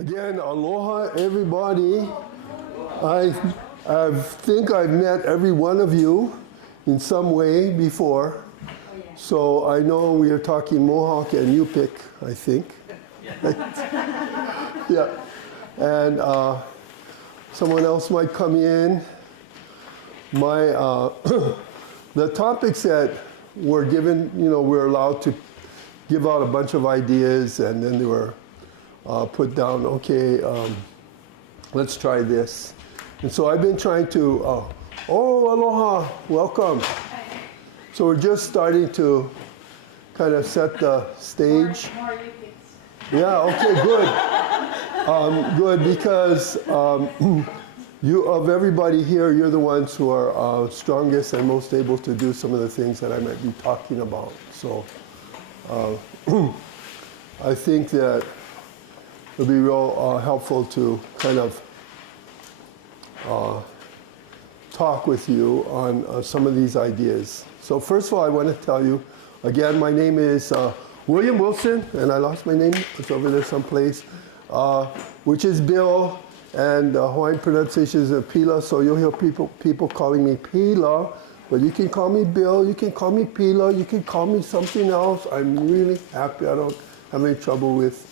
Again, aloha everybody. I think I've met every one of you in some way before. So I know we are talking Mohawk and Yupik, I think. Yeah. And someone else might come in. The topics that were given, we're allowed to give out a bunch of ideas, and then they were put down, okay, let's try this. And so I've been trying to, aloha, welcome. So we're just starting to kind of set the stage. More Yupik's. Yeah, okay, good. Good, because of everybody here, you're the ones who are strongest and most able to do some of the things that I might be talking about. So I think that it'll be real helpful to kind of talk with you on some of these ideas. So first of all, I want to tell you, again, my name is William Wilson, and I lost my name. It's over there someplace, which is Bill, and Hawaiian pronunciation is Pila, so you'll hear people calling me Pila, but you can call me Bill, you can call me Pila, you can call me something else. I'm really happy. I don't have any trouble with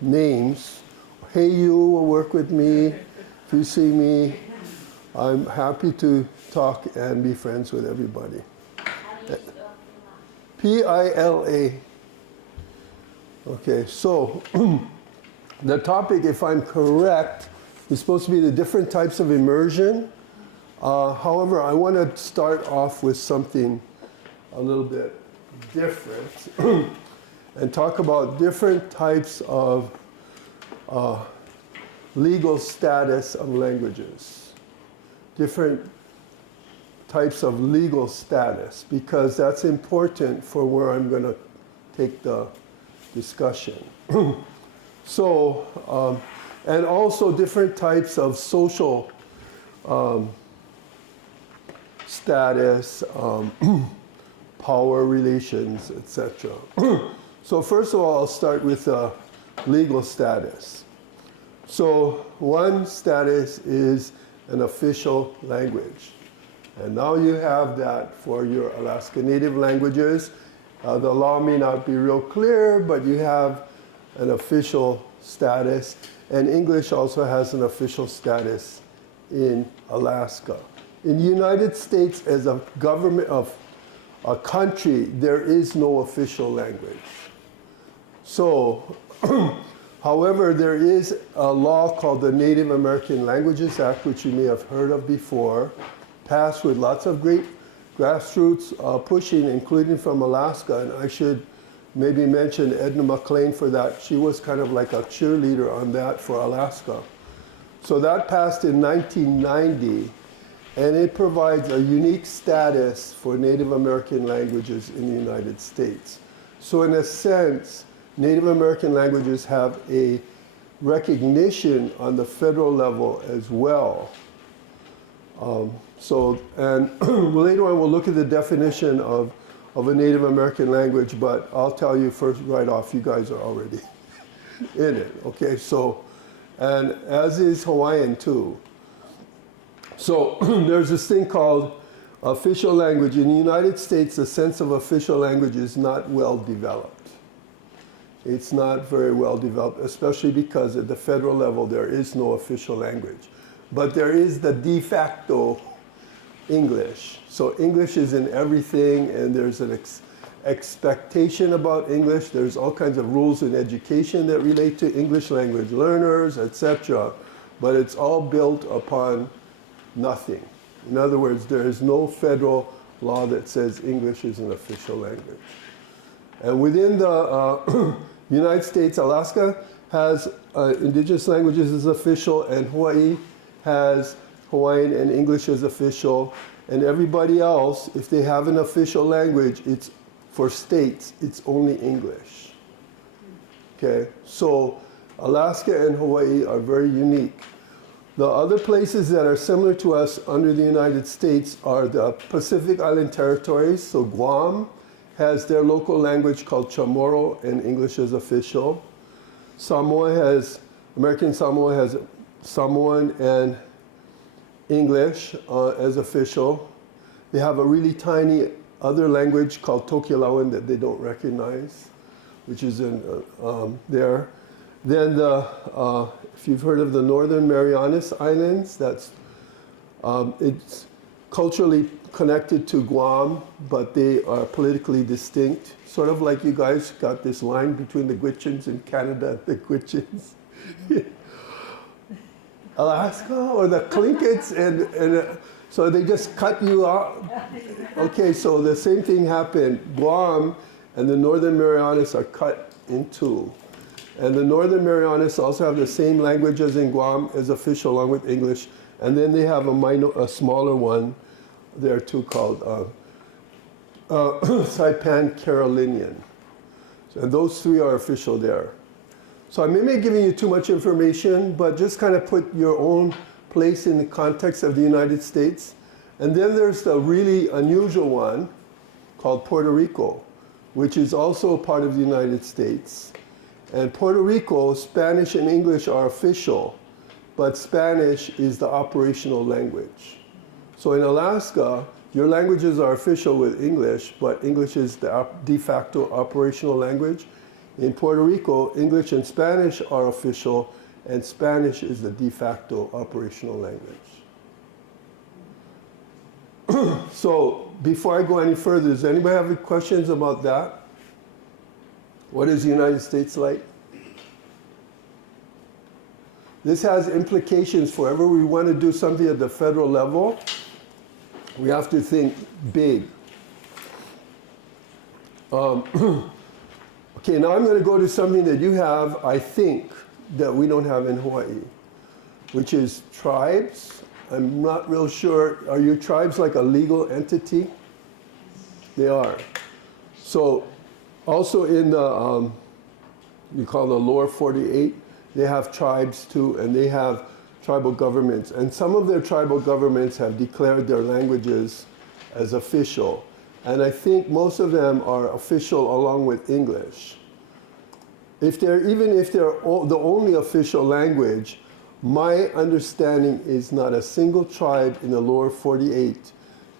names. Hey, you will work with me. If you see me, I'm happy to talk and be friends with everybody. Pila. Okay, so the topic, if I'm correct, is supposed to be the different types of immersion. However, I want to start off with something a little bit different and talk about different types of legal status of languages. Different types of legal status, because that's important for where I'm going to take the discussion. So, and also different types of social status, power relations, etc. So first of all, I'll start with legal status. So one status is an official language. And now you have that for your Alaska Native languages. The law may not be real clear, but you have an official status. And English also has an official status in Alaska. In the United States, as a government of a country, there is no official language. So, however, there is a law called the Native American Languages Act, which you may have heard of before, passed with lots of great grassroots pushing, including from Alaska. And I should maybe mention Edna McLean for that. She was kind of like a cheerleader on that for Alaska. So that passed in 1990, and it provides a unique status for Native American languages in the United States. So in a sense, Native American languages have a recognition on the federal level as well. And later on we'll look at the definition of a Native American language, but I'll tell you first right off, you guys are already in it, okay? So, and as is Hawaiian too. So there's this thing called official language. In the United States, the sense of official language is not well developed. It's not very well developed, especially because at the federal level there is no official language. But there is the de facto English. So English is in everything, and there's an expectation about English. There's all kinds of rules in education that relate to English language learners, etc. But it's all built upon nothing. In other words, there is no federal law that says English is an official language. And within the United States, Alaska has indigenous languages as official, and Hawaii has Hawaiian and English as official. And everybody else, if they have an official language, it's for states, it's only English. Okay, so Alaska and Hawaii are very unique. The other places that are similar to us under the United States are the Pacific Island territories. So Guam has their local language called Chamorro, and English is official. Samoa has American Samoa has Samoan and English as official. They have a really tiny other language called Tokelauan that they don't recognize, which is in there. Then if you've heard of the Northern Marianas Islands, it's culturally connected to Guam, but they are politically distinct. Sort of like you guys got this line between the Gwich'ins in Canada and the Gwich'ins. Alaska or the Tlinkits, and so they just cut you out. Okay, so the same thing happened. Guam and the Northern Marianas are cut in two. And the Northern Marianas also have the same language as in Guam as official along with English. And then they have a smaller one there too called Saipan Carolinian. And those three are official there. So I may be giving you too much information, but just kind of put your own place in the context of the United States. And then there's the really unusual one called Puerto Rico, which is also a part of the United States. And Puerto Rico, Spanish and English are official, but Spanish is the operational language. So in Alaska, your languages are official with English, but English is the de facto operational language. In Puerto Rico, English and Spanish are official, and Spanish is the de facto operational language. So before I go any further, does anybody have any questions about that? What is the United States like? This has implications for whenever we want to do something at the federal level. We have to think big. Okay, now I'm going to go to something that you have, I think, that we don't have in Hawaii, which is tribes. I'm not real sure. Are your tribes like a legal entity? They are. So also in the, you call the lower 48, they have tribes too, and they have tribal governments. And some of their tribal governments have declared their languages as official. And I think most of them are official along with English. Even if they're the only official language, my understanding is not a single tribe in the lower 48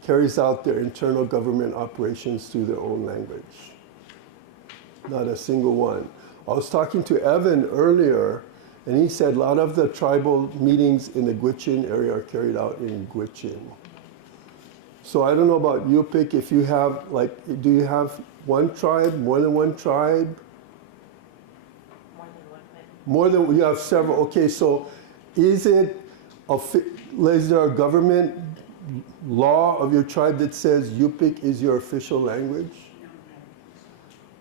carries out their internal government operations through their own language. Not a single one. I was talking to Evan earlier, and he said a lot of the tribal meetings in the Gwich'in area are carried out in Gwich'in. So I don't know about Yupik, if you have, like, do you have one tribe, more than one tribe? More than one tribe. You have several. Okay, so is there a government law of your tribe that says Yupik is your official language?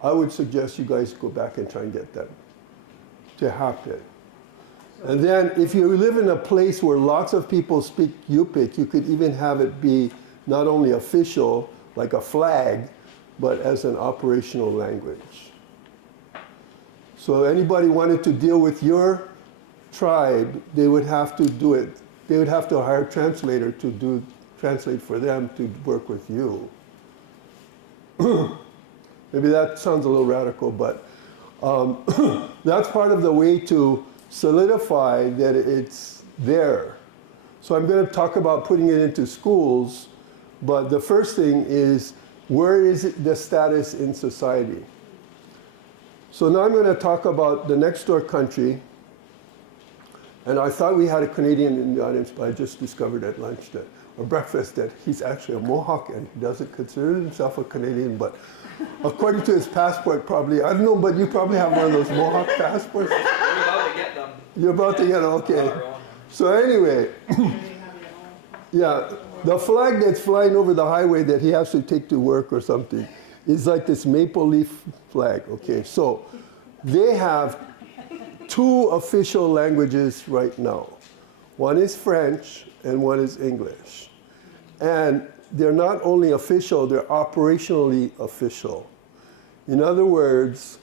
I would suggest you guys go back and try and get that to happen. And then if you live in a place where lots of people speak Yupik, you could even have it be not only official, like a flag, but as an operational language. So anybody wanted to deal with your tribe, they would have to do it. They would have to hire a translator to translate for them to work with you. Maybe that sounds a little radical, but that's part of the way to solidify that it's there. So I'm going to talk about putting it into schools, but the first thing is, where is the status in society? So now I'm going to talk about the next door country. And I thought we had a Canadian in the audience, but I just discovered at lunch or breakfast that he's actually a Mohawk and he doesn't consider himself a Canadian, but according to his passport, probably, I don't know, but you probably have one of those Mohawk passports. We're about to get them. You're about to get them, okay. So anyway, yeah, the flag that's flying over the highway that he has to take to work or something is like this maple leaf flag, okay. So they have two official languages right now. One is French and one is English. And they're not only official, they're operationally official. In other words,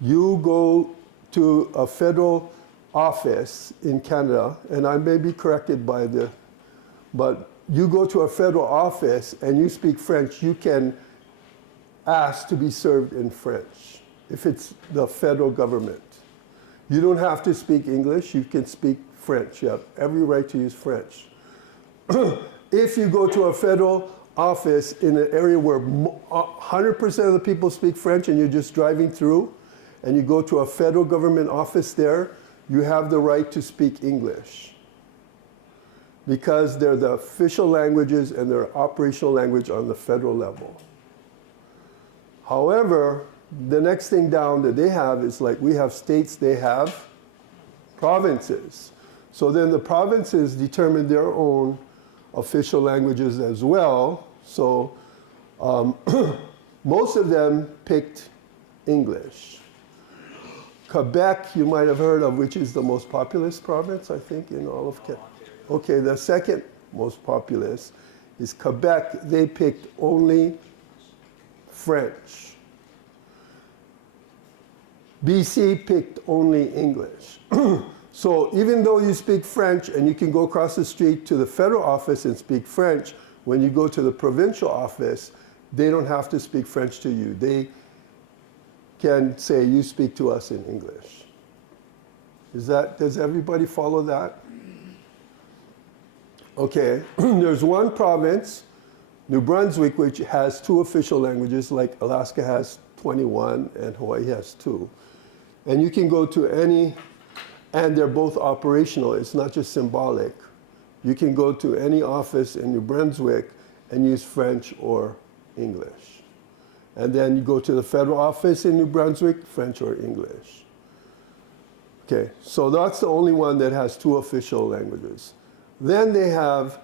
you go to a federal office in Canada, and I may be corrected by but you go to a federal office and you speak French, you can ask to be served in French if it's the federal government. You don't have to speak English. You can speak French. You have every right to use French. If you go to a federal office in an area where 100% of the people speak French and you're just driving through, and you go to a federal government office there, you have the right to speak English. Because they're the official languages and they're operational language on the federal level. However, the next thing down that they have is like we have states, they have provinces. So then the provinces determine their own official languages as well. So most of them picked English. Quebec, you might have heard of, which is the most populous province, I think, in all of Canada. Okay, the second most populous is Quebec. They picked only French. BC picked only English. So even though you speak French and you can go across the street to the federal office and speak French, when you go to the provincial office, they don't have to speak French to you. They can say, you speak to us in English. Does everybody follow that? Okay, there's one province, New Brunswick, which has 2 official languages, like Alaska has 21 and Hawaii has 2. And you can go to any, and they're both operational, it's not just symbolic. You can go to any office in New Brunswick and use French or English. And then you go to the federal office in New Brunswick, French or English. Okay, so that's the only one that has 2 official languages. Then they have,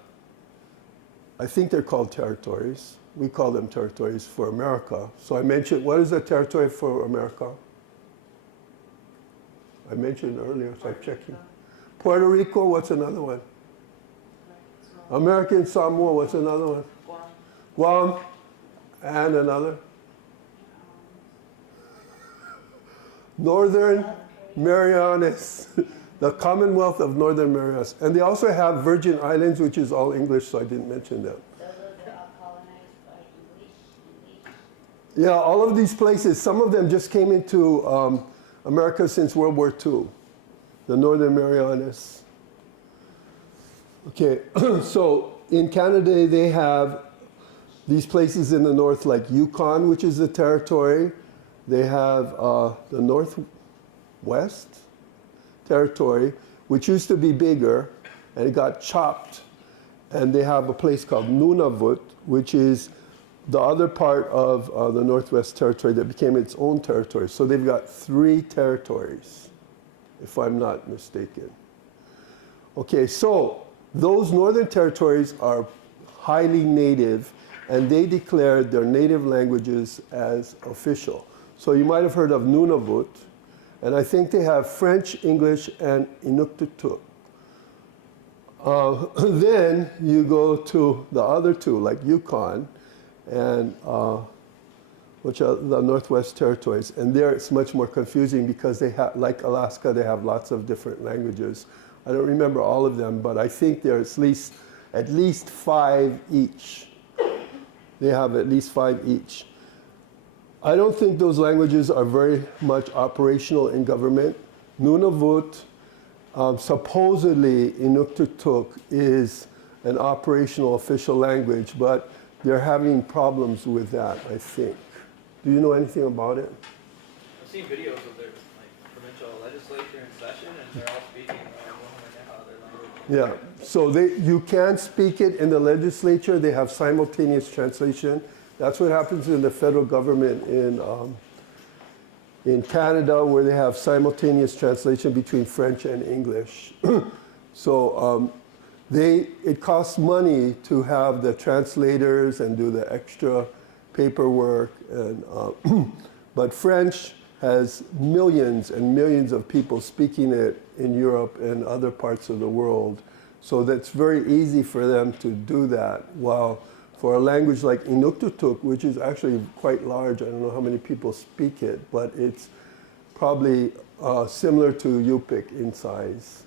I think they're called territories. We call them territories for America. So I mentioned, what is a territory for America? I mentioned earlier, so I'm checking. Puerto Rico, what's another one? American Samoa, what's another one? Guam, and another? Northern Marianas, the Commonwealth of Northern Marianas. And they also have Virgin Islands, which is all English, so I didn't mention them. Yeah, all of these places, some of them just came into America since World War II, the Northern Marianas. Okay, so in Canada, they have these places in the north like Yukon, which is a territory. They have the Northwest Territory, which used to be bigger, and it got chopped. And they have a place called Nunavut, which is the other part of the Northwest Territory that became its own territory. So they've got 3 territories, if I'm not mistaken. Okay, so those northern territories are highly native, and they declared their native languages as official. So you might have heard of Nunavut, and I think they have French, English, and Inuktitut. Then you go to the other 2, like Yukon, and which are the Northwest Territories. And there it's much more confusing because they have, like Alaska, they have lots of different languages. I don't remember all of them, but I think there's at least 5 each. They have at least 5 each. I don't think those languages are very much operational in government. Nunavut, supposedly Inuktitut is an operational official language, but they're having problems with that, I think. Do you know anything about it? I've seen videos of their provincial legislature in session, and they're all speaking their language. Yeah, so you can speak it in the legislature. They have simultaneous translation. That's what happens in the federal government in Canada, where they have simultaneous translation between French and English. So it costs money to have the translators and do the extra paperwork. And, but French has millions and millions of people speaking it in Europe and other parts of the world. So that's very easy for them to do that. While for a language like Inuktitut, which is actually quite large, I don't know how many people speak it, but it's probably similar to Yupik in size.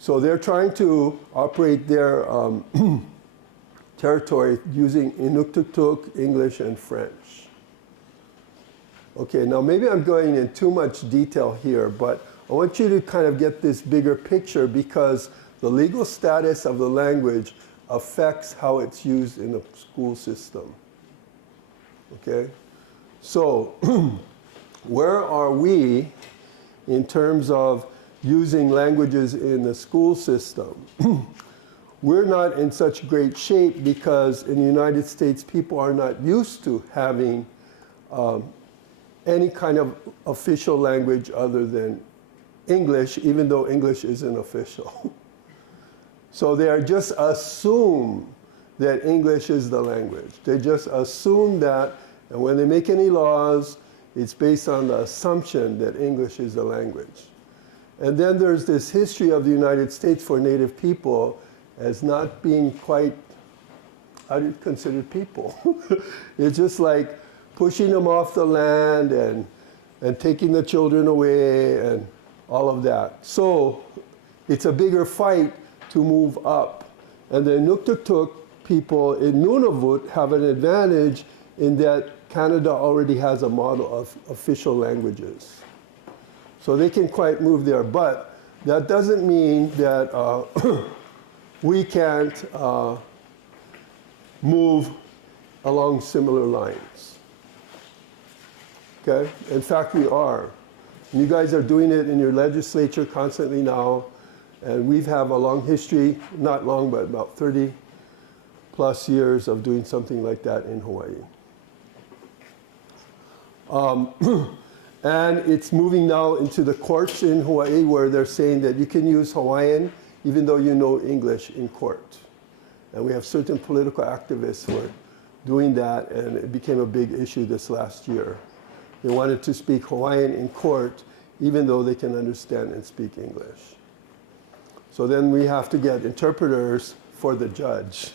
So they're trying to operate their territory using Inuktitut, English, and French. Okay, now maybe I'm going in too much detail here, but I want you to kind of get this bigger picture because the legal status of the language affects how it's used in the school system. Okay? So, where are we in terms of using languages in the school system? We're not in such great shape because in the United States, people are not used to having any kind of official language other than English, even though English isn't official. So they are just assume that English is the language. They just assume that, and when they make any laws, it's based on the assumption that English is the language. And then there's this history of the United States for Native people as not being quite, how do you consider people? It's just like pushing them off the land and taking the children away and all of that. So it's a bigger fight to move up. And the Inuktitut people in Nunavut have an advantage in that Canada already has a model of official languages. So they can quite move there. But that doesn't mean that we can't move along similar lines. Okay? In fact, we are. You guys are doing it in your legislature constantly now. And we have a long history, not long, but about 30 plus years of doing something like that in Hawaii. And it's moving now into the courts in Hawaii where they're saying that you can use Hawaiian even though you know English in court. And we have certain political activists who are doing that, and it became a big issue this last year. They wanted to speak Hawaiian in court even though they can understand and speak English. So then we have to get interpreters for the judge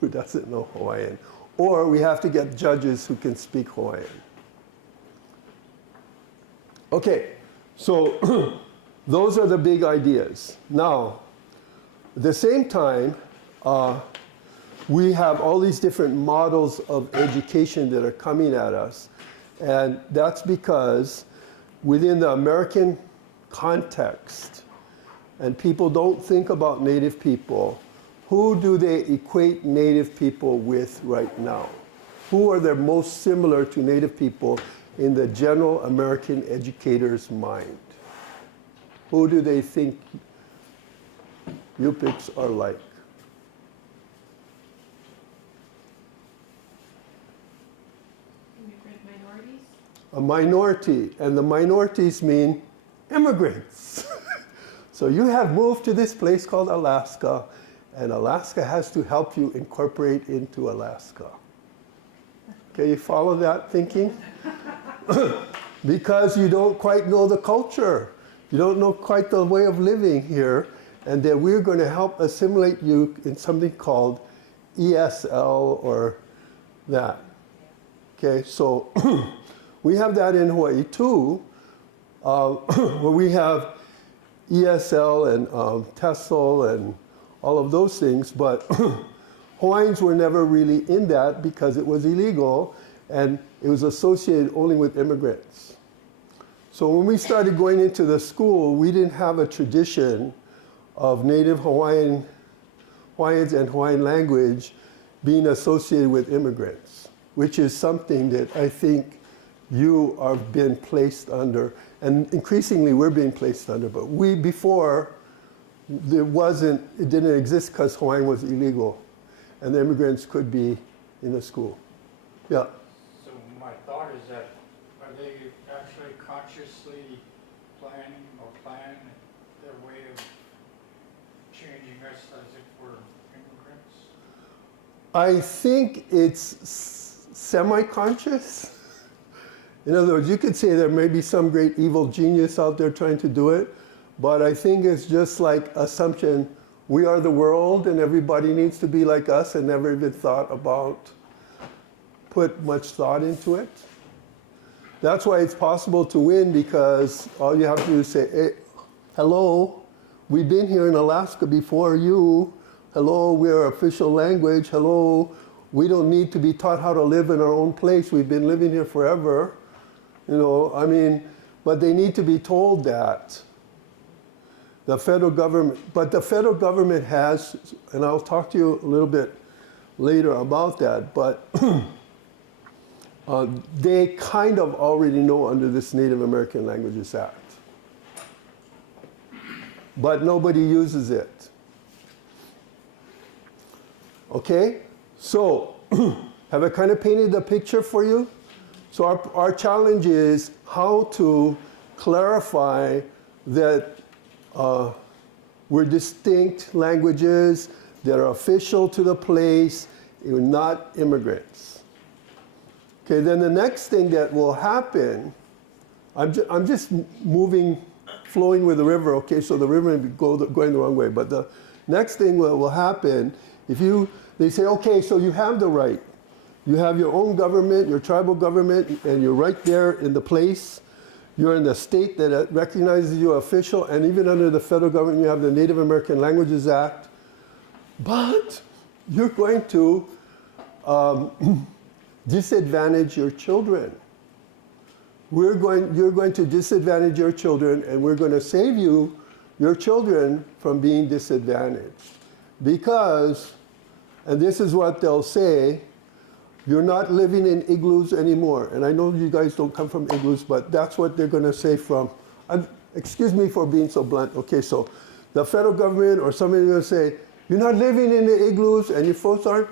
who doesn't know Hawaiian. Or we have to get judges who can speak Hawaiian. Okay, so those are the big ideas. Now, at the same time, we have all these different models of education that are coming at us. And that's because within the American context, and people don't think about Native people, who do they equate Native people with right now? Who are they most similar to Native people in the general American educator's mind? Who do they think Yupiks are like? Immigrant minorities? A minority, and the minorities mean immigrants. So you have moved to this place called Alaska, and Alaska has to help you incorporate into Alaska. Okay, you follow that thinking? Because you don't quite know the culture. You don't know quite the way of living here, and that we're going to help assimilate you in something called ESL or that. Okay, so we have that in Hawaii too, where we have ESL and TESOL and all of those things, but Hawaiians were never really in that because it was illegal and it was associated only with immigrants. So when we started going into the school, we didn't have a tradition of Native Hawaiians and Hawaiian language being associated with immigrants, which is something that I think you are being placed under, and increasingly we're being placed under, but we before, it didn't exist because Hawaiian was illegal and the immigrants could be in the school. Yeah. So my thought is that, are they actually consciously planning their way of changing us as if we're immigrants? I think it's semi-conscious. In other words, you could say there may be some great evil genius out there trying to do it, but I think it's just like assumption, we are the world and everybody needs to be like us, and never even put much thought into it. That's why it's possible to win, because all you have to do is say, hey, hello, we've been here in Alaska before you. Hello, we're official language. Hello, we don't need to be taught how to live in our own place. We've been living here forever. You know, I mean, but they need to be told that the federal government, but the federal government has, and I'll talk to you a little bit later about that, but they kind of already know under this Native American Languages Act. But nobody uses it. Okay? So, have I kind of painted the picture for you? So our challenge is how to clarify that we're distinct languages that are official to the place, we're not immigrants. Okay, then the next thing that will happen, I'm just moving, flowing with the river, okay, so the river may be going the wrong way, but the next thing will happen, they say, okay, so you have the right. You have your own government, your tribal government, and you're right there in the place. You're in the state that recognizes you official, and even under the federal government, you have the Native American Languages Act. But you're going to disadvantage your children. You're going to disadvantage your children, and we're going to save your children from being disadvantaged. Because, and this is what they'll say, you're not living in igloos anymore. And I know you guys don't come from igloos, but that's what they're going to say from, excuse me for being so blunt. Okay, so the federal government or somebody will say, you're not living in the igloos and your folks aren't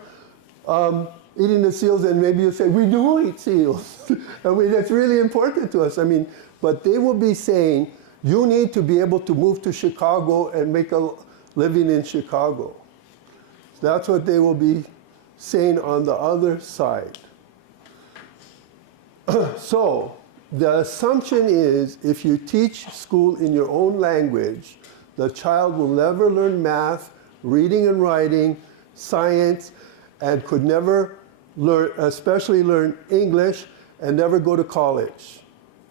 eating the seals, and maybe you'll say, we do eat seals. I mean, that's really important to us. I mean, but they will be saying, you need to be able to move to Chicago and make a living in Chicago. That's what they will be saying on the other side. So the assumption is if you teach school in your own language, the child will never learn math, reading and writing, science, and could never learn, especially learn English, and never go to college.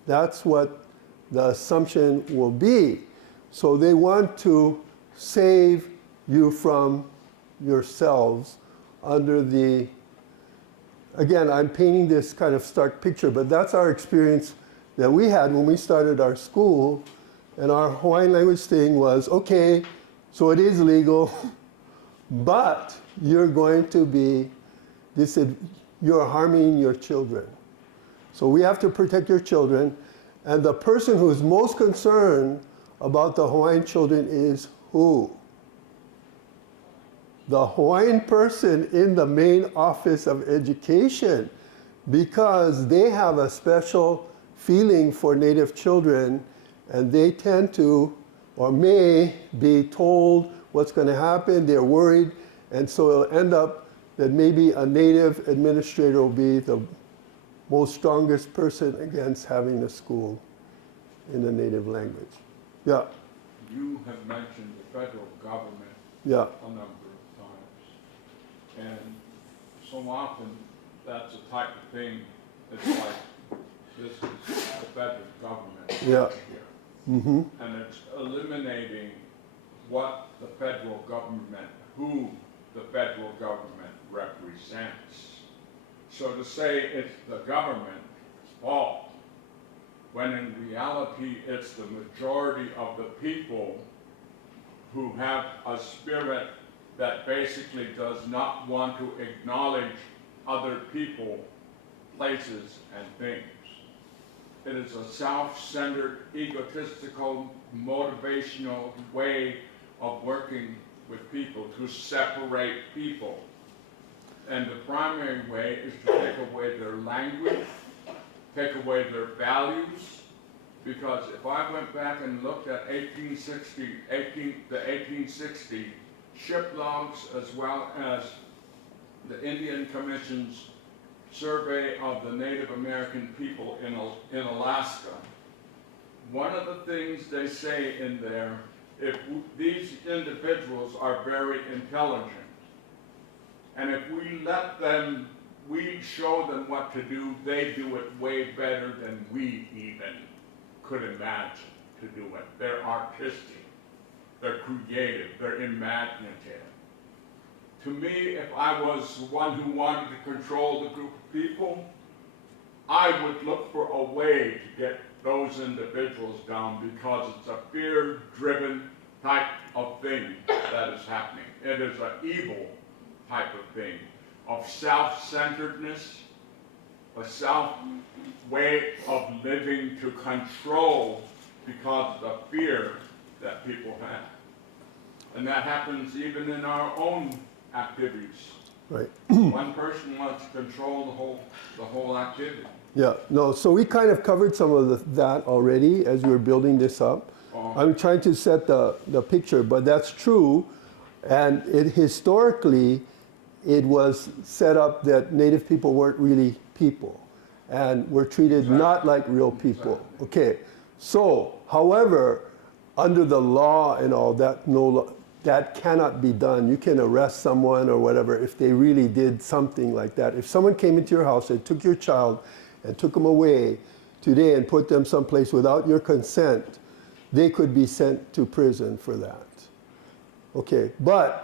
That's what the assumption will be. So they want to save you from yourselves under the, again, I'm painting this kind of stark picture, but that's our experience that we had when we started our school, and our Hawaiian language thing was, okay, so it is legal, but you're going to be, you're harming your children. So we have to protect your children, and the person who's most concerned about the Hawaiian children is who? The Hawaiian person in the main office of education, because they have a special feeling for Native children, and they tend to, or may be told what's going to happen, they're worried, and so it'll end up that maybe a Native administrator will be the most strongest person against having a school in the Native language. Yeah. You have mentioned the federal government Yeah. a number of times, and so often that's the type of thing that's like, this is the federal government Yeah. here. Mm-hmm. And it's eliminating what the federal government, who the federal government represents. So to say it's the government's fault, when in reality it's the majority of the people who have a spirit that basically does not want to acknowledge other people, places, and things. It is a self-centered, egotistical, motivational way of working with people to separate people. And the primary way is to take away their language, take away their values, because if I went back and looked at the 1860 ship logs, as well as the Indian Commission's survey of the Native American people in Alaska, one of the things they say in there, these individuals are very intelligent, and if we let them, we show them what to do, they do it way better than we even could imagine to do it. They're artistic, they're creative, they're imaginative. To me, if I was one who wanted to control the group of people, I would look for a way to get those individuals down because it's a fear-driven type of thing that is happening. It is an evil type of thing, of self-centeredness, a self way of living to control because of the fear that people have. And that happens even in our own activities. Right. One person wants to control the whole activity. Yeah, no, so we kind of covered some of that already as we were building this up. I'm trying to set the picture, but that's true. And historically, it was set up that Native people weren't really people and were treated not like real people. Okay, so, however, under the law and all that, that cannot be done. You can arrest someone or whatever if they really did something like that. If someone came into your house and took your child and took them away today and put them someplace without your consent, they could be sent to prison for that. Okay, but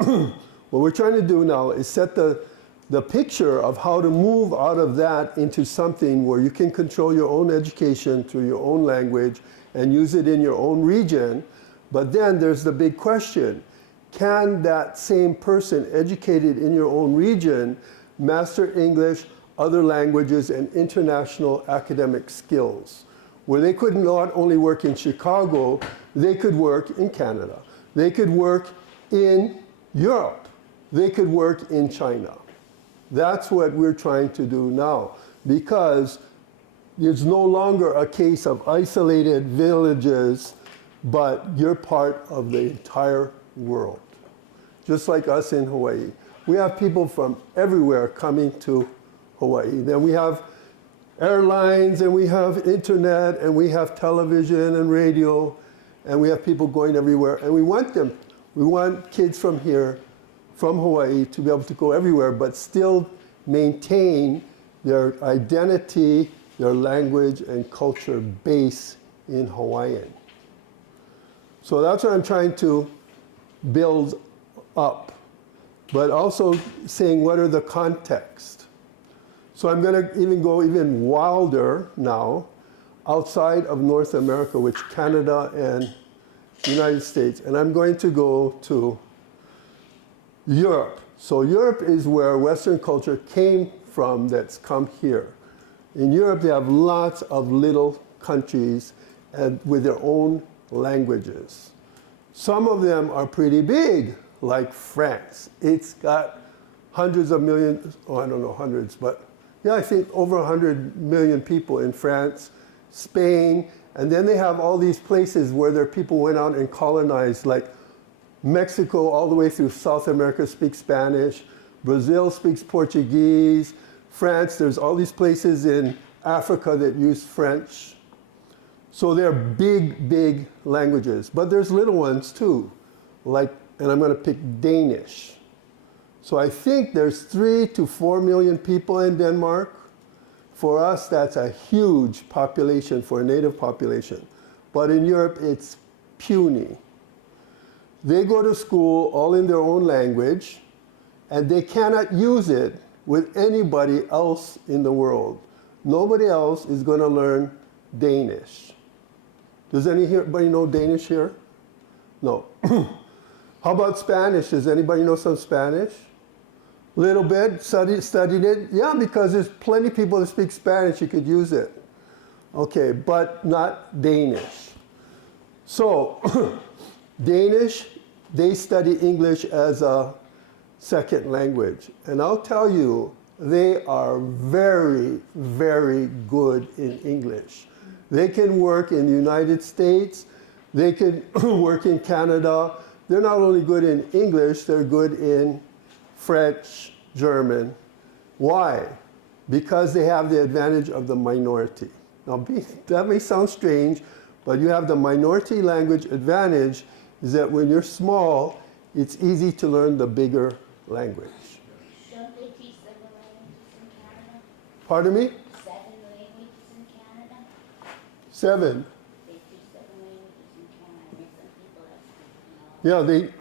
what we're trying to do now is set the picture of how to move out of that into something where you can control your own education through your own language and use it in your own region. But then there's the big question. Can that same person educated in your own region master English, other languages, and international academic skills? Where they could not only work in Chicago, they could work in Canada. They could work in Europe. They could work in China. That's what we're trying to do now, because it's no longer a case of isolated villages, but you're part of the entire world. Just like us in Hawaii. We have people from everywhere coming to Hawaii. Then we have airlines, and we have internet, and we have television and radio, and we have people going everywhere. And we want kids from here, from Hawaii, to be able to go everywhere, but still maintain their identity, their language, and culture base in Hawaiian. So that's what I'm trying to build up, but also saying what are the context. So I'm going to even go even wilder now, outside of North America, which Canada and the United States, and I'm going to go to Europe. So Europe is where Western culture came from, that's come here. In Europe, they have lots of little countries and with their own languages. Some of them are pretty big, like France. It's got hundreds of millions, oh, I don't know, hundreds, but yeah, I think over 100 million people in France, Spain, and then they have all these places where their people went out and colonized, like Mexico all the way through South America speaks Spanish, Brazil speaks Portuguese, France, there's all these places in Africa that use French. So they're big, big languages, but there's little ones too, like, and I'm going to pick Danish. So I think there's 3 to 4 million people in Denmark. For us, that's a huge population for a native population. But in Europe, it's puny. They go to school all in their own language, and they cannot use it with anybody else in the world. Nobody else is going to learn Danish. Does anybody know Danish here? No. How about Spanish? Does anybody know some Spanish? Little bit, studied it? Yeah, because there's plenty of people that speak Spanish, you could use it. Okay, but not Danish. So, Danish, they study English as a second language. And I'll tell you, they are very, very good in English. They can work in the United States, they can work in Canada. They're not only good in English, they're good in French, German. Why? Because they have the advantage of the minority. Now, that may sound strange, but you have the minority language advantage is that when you're small, it's easy to learn the bigger language. Don't they teach 7 languages in Canada? Pardon me? 7 languages in Canada? 7. They teach 7 languages in Canada. There's some people that speak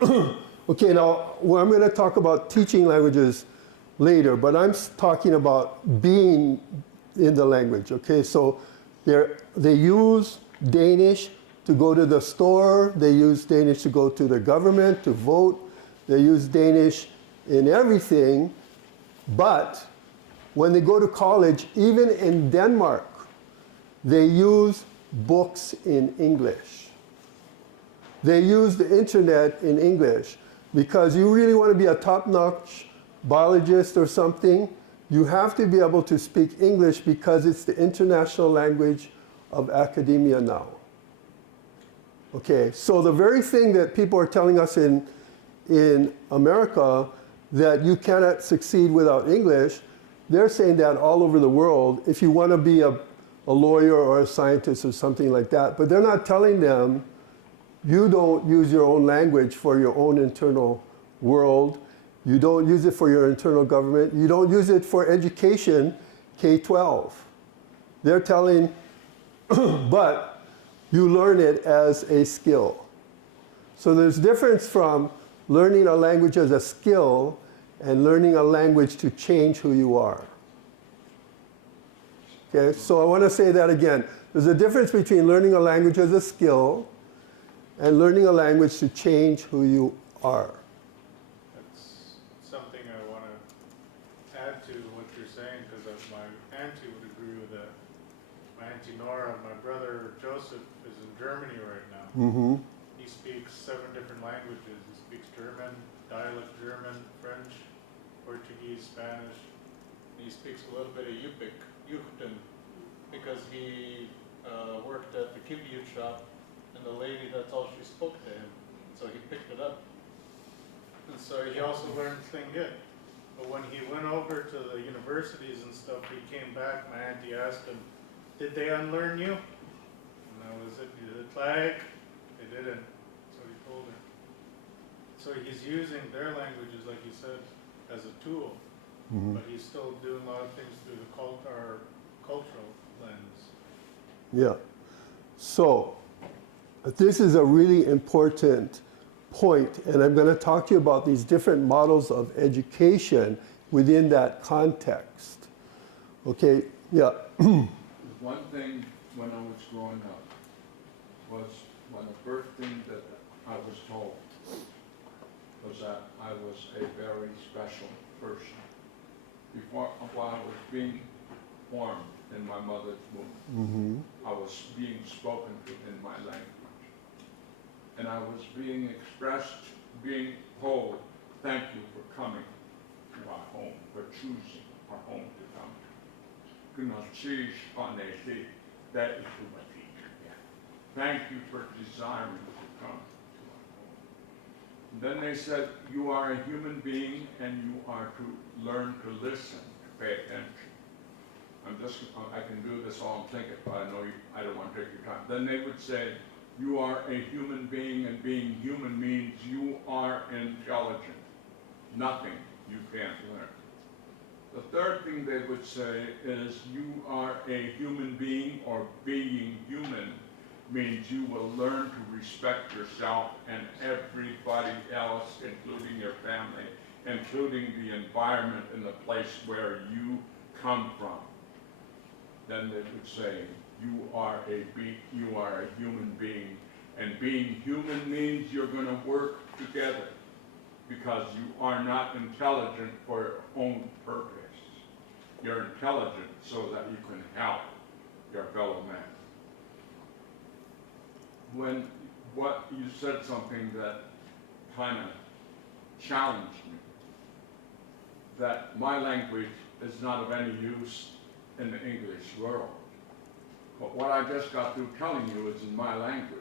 them all. Yeah, okay, now, well, I'm going to talk about teaching languages later, but I'm talking about being in the language. Okay, so they use Danish to go to the store. They use Danish to go to the government to vote. They use Danish in everything. But when they go to college, even in Denmark, they use books in English. They use the internet in English because you really want to be a top-notch biologist or something, you have to be able to speak English because it's the international language of academia now. Okay, so the very thing that people are telling us in America that you cannot succeed without English, they're saying that all over the world if you want to be a lawyer or a scientist or something like that. But they're not telling them you don't use your own language for your own internal world. You don't use it for your internal government. You don't use it for education, K-12. They're telling, but you learn it as a skill. So there's difference from learning a language as a skill and learning a language to change who you are. Okay, so I want to say that again. There's a difference between learning a language as a skill and learning a language to change who you are. That's something I want to add to what you're saying, because my auntie would agree with that. My auntie Nora, my brother Joseph is in Germany right now. Mm-hmm. He speaks 7 different languages. He speaks German, dialect German, French, Portuguese, Spanish. He speaks a little bit of Yupik, Yuchten, because he worked at the Kibbutz shop, and the lady, that's all she spoke to him. So he picked it up. And so he also learned Tlingit. But when he went over to the universities and stuff, he came back, my auntie asked him, did they unlearn you? And that was it. He did flag. They didn't. So he told her. So he's using their languages, like you said, as a tool. Mm-hmm. But he's still doing a lot of things through the cultural lens. Yeah. So this is a really important point, and I'm going to talk to you about these different models of education within that context. Okay, yeah. One thing when I was growing up was one of the first things that I was told was that I was a very special person. While I was being formed in my mother's womb, I was being spoken to in my language. And I was being expressed, being told, thank you for coming to our home, for choosing our home to come to. Thank you for desiring to come to our home. And then they said, you are a human being and you are to learn to listen, to pay attention. I can do this all and think it, but I know I don't want to take your time. Then they would say, you are a human being, and being human means you are intelligent. Nothing you can't learn. The third thing they would say is you are a human being, or being human means you will learn to respect yourself and everybody else, including your family, including the environment and the place where you come from. Then they would say, you are a human being, and being human means you're going to work together because you are not intelligent for your own purpose. You're intelligent so that you can help your fellow man. You said something that kind of challenged me, that my language is not of any use in the English world. But what I just got through telling you is in my language.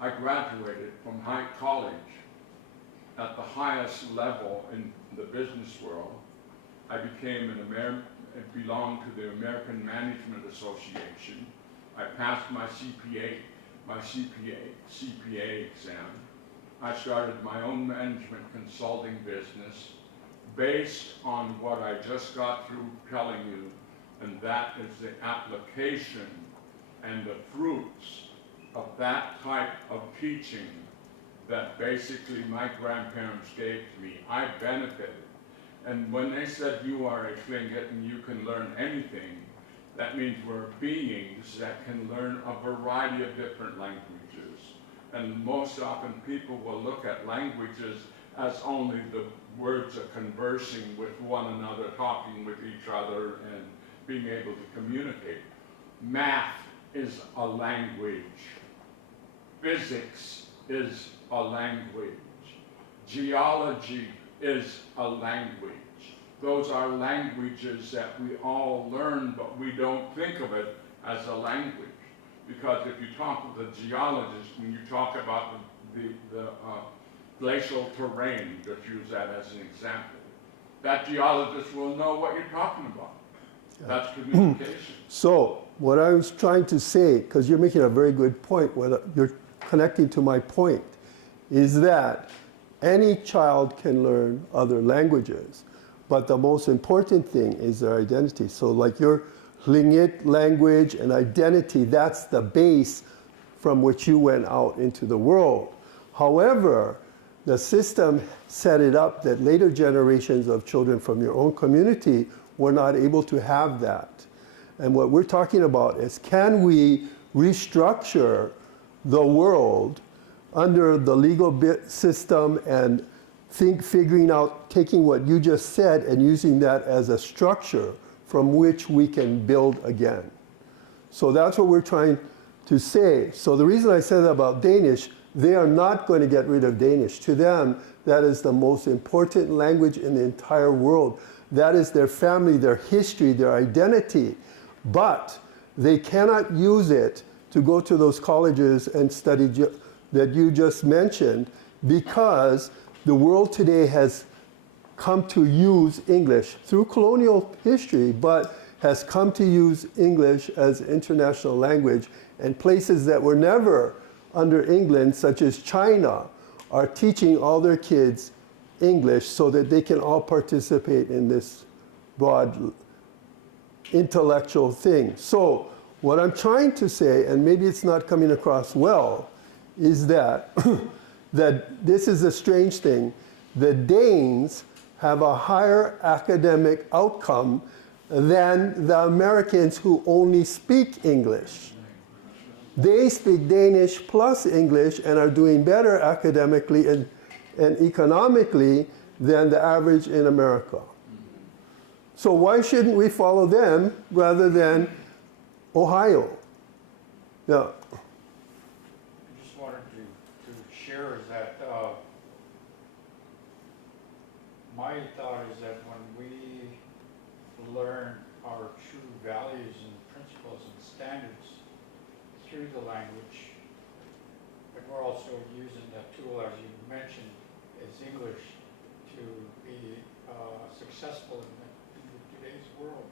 I graduated from college at the highest level in the business world. I belonged to the American Management Association. I passed my CPA exam. I started my own management consulting business based on what I just got through telling you, and that is the application and the fruits of that type of teaching that basically my grandparents gave to me. I benefited. And when they said you are a Tlingit and you can learn anything, That means we're beings that can learn a variety of different languages. And most often people will look at languages as only the words of conversing with one another, talking with each other, and being able to communicate. Math is a language. Physics is a language. Geology is a language. Those are languages that we all learn, but we don't think of it as a language. Because if you talk with a geologist, when you talk about the glacial terrain, just use that as an example, that geologist will know what you're talking about. That's communication. So what I was trying to say, because you're making a very good point, whether you're connecting to my point, is that any child can learn other languages, but the most important thing is their identity. So like your Tlingit language and identity, that's the base from which you went out into the world. However, the system set it up that later generations of children from your own community were not able to have that. And what we're talking about is, can we restructure the world under the legal system and figuring out, taking what you just said and using that as a structure from which we can build again. So that's what we're trying to say. So the reason I said that about Danish, they are not going to get rid of Danish. To them, that is the most important language in the entire world. That is their family, their history, their identity. But they cannot use it to go to those colleges and study that you just mentioned, because the world today has come to use English through colonial history, but has come to use English as international language. And places that were never under England, such as China, are teaching all their kids English so that they can all participate in this broad intellectual thing. So what I'm trying to say, and maybe it's not coming across well, is that that this is a strange thing. The Danes have a higher academic outcome than the Americans who only speak English. They speak Danish plus English and are doing better academically and economically than the average in America. So why shouldn't we follow them rather than Ohio? Yeah. I just wanted to share is that my thought is that when we learn our true values and principles and standards through the language, and we're also using that tool, as you mentioned, as English to be successful in today's world.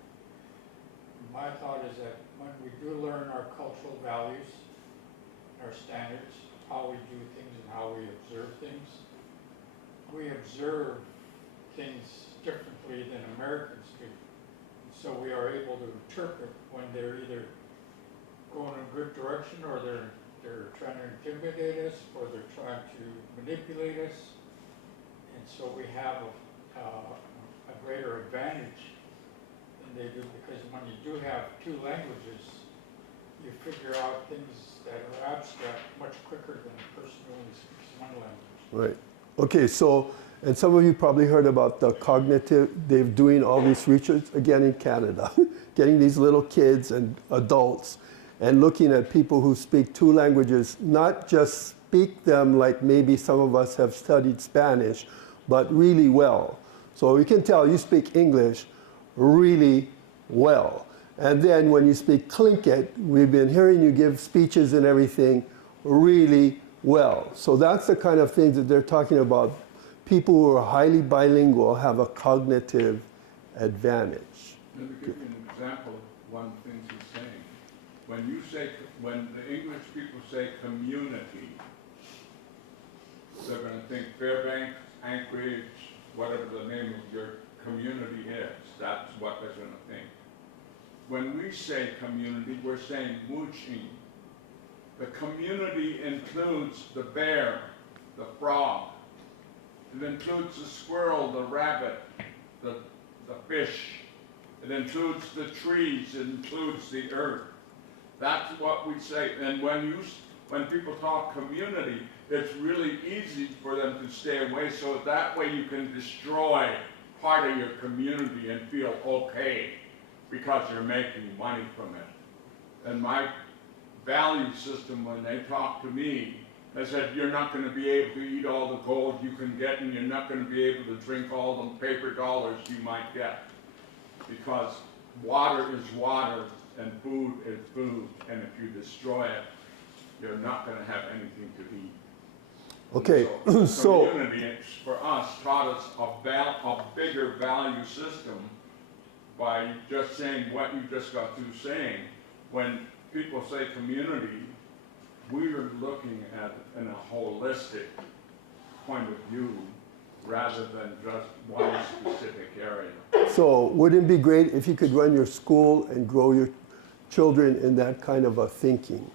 My thought is that when we do learn our cultural values, our standards, how we do things and how we observe things, we observe things differently than Americans do. So we are able to interpret when they're either going in a good direction or they're trying to intimidate us or they're trying to manipulate us. And so we have a greater advantage than they do, because when you do have two languages, you figure out things that are abstract much quicker than a person who only speaks one language. Right. Okay, so, and some of you probably heard about the cognitive, they're doing all this research, again in Canada, getting these little kids and adults and looking at people who speak two languages, not just speak them like maybe some of us have studied Spanish, but really well. So you can tell you speak English really well. And then when you speak Tlingit, we've been hearing you give speeches and everything really well. So that's the kind of things that they're talking about. People who are highly bilingual have a cognitive advantage. Let me give you an example of one thing he's saying. When the English people say community, they're going to think Fairbanks, Anchorage, whatever the name of your community is. That's what they're going to think. When we say community, we're saying Wuching. The community includes the bear, the frog. It includes the squirrel, the rabbit, the fish. It includes the trees, it includes the earth. That's what we say. And when people talk community, it's really easy for them to stay away, so that way you can destroy part of your community and feel okay because you're making money from it. And my value system, when they talk to me, they said, you're not going to be able to eat all the gold you can get, and you're not going to be able to drink all the paper dollars you might get. Because water is water, and food is food, and if you destroy it, you're not going to have anything to eat. Okay, So community, for us, taught us a bigger value system by just saying what you just got through saying. When people say community, we're looking at it in a holistic point of view rather than just one specific area. So wouldn't it be great if you could run your school and grow your children in that kind of a thinking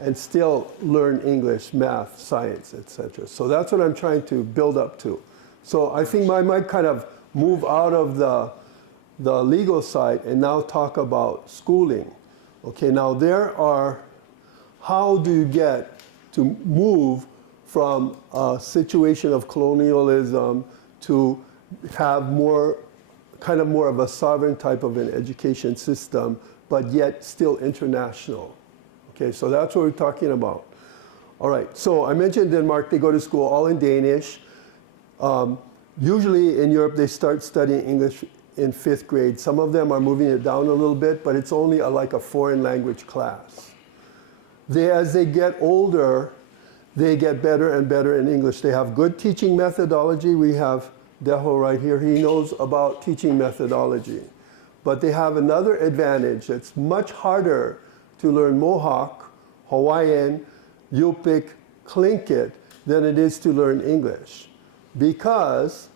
and still learn English, math, science, etc. So that's what I'm trying to build up to. So I think I might kind of move out of the legal side and now talk about schooling. Okay, now how do you get to move from a situation of colonialism to have more of a sovereign type of an education system, but yet still international? Okay, so that's what we're talking about. All right, so I mentioned Denmark, they go to school all in Danish. Usually in Europe, they start studying English in 5th grade. Some of them are moving it down a little bit, but it's only like a foreign language class. As they get older, they get better and better in English. They have good teaching methodology. We have Deho right here. He knows about teaching methodology. But they have another advantage. It's much harder to learn Mohawk, Hawaiian, Yupik, Tlingit than it is to learn English. Because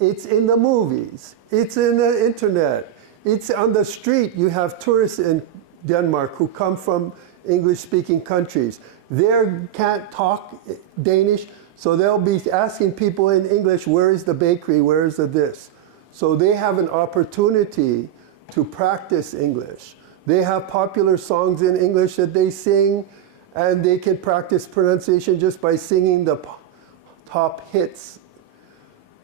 it's in the movies, it's in the internet, it's on the street. You have tourists in Denmark who come from English-speaking countries. They can't talk Danish, so they'll be asking people in English, where is the bakery, where is the this? So they have an opportunity to practice English. They have popular songs in English that they sing, and they can practice pronunciation just by singing the top hits.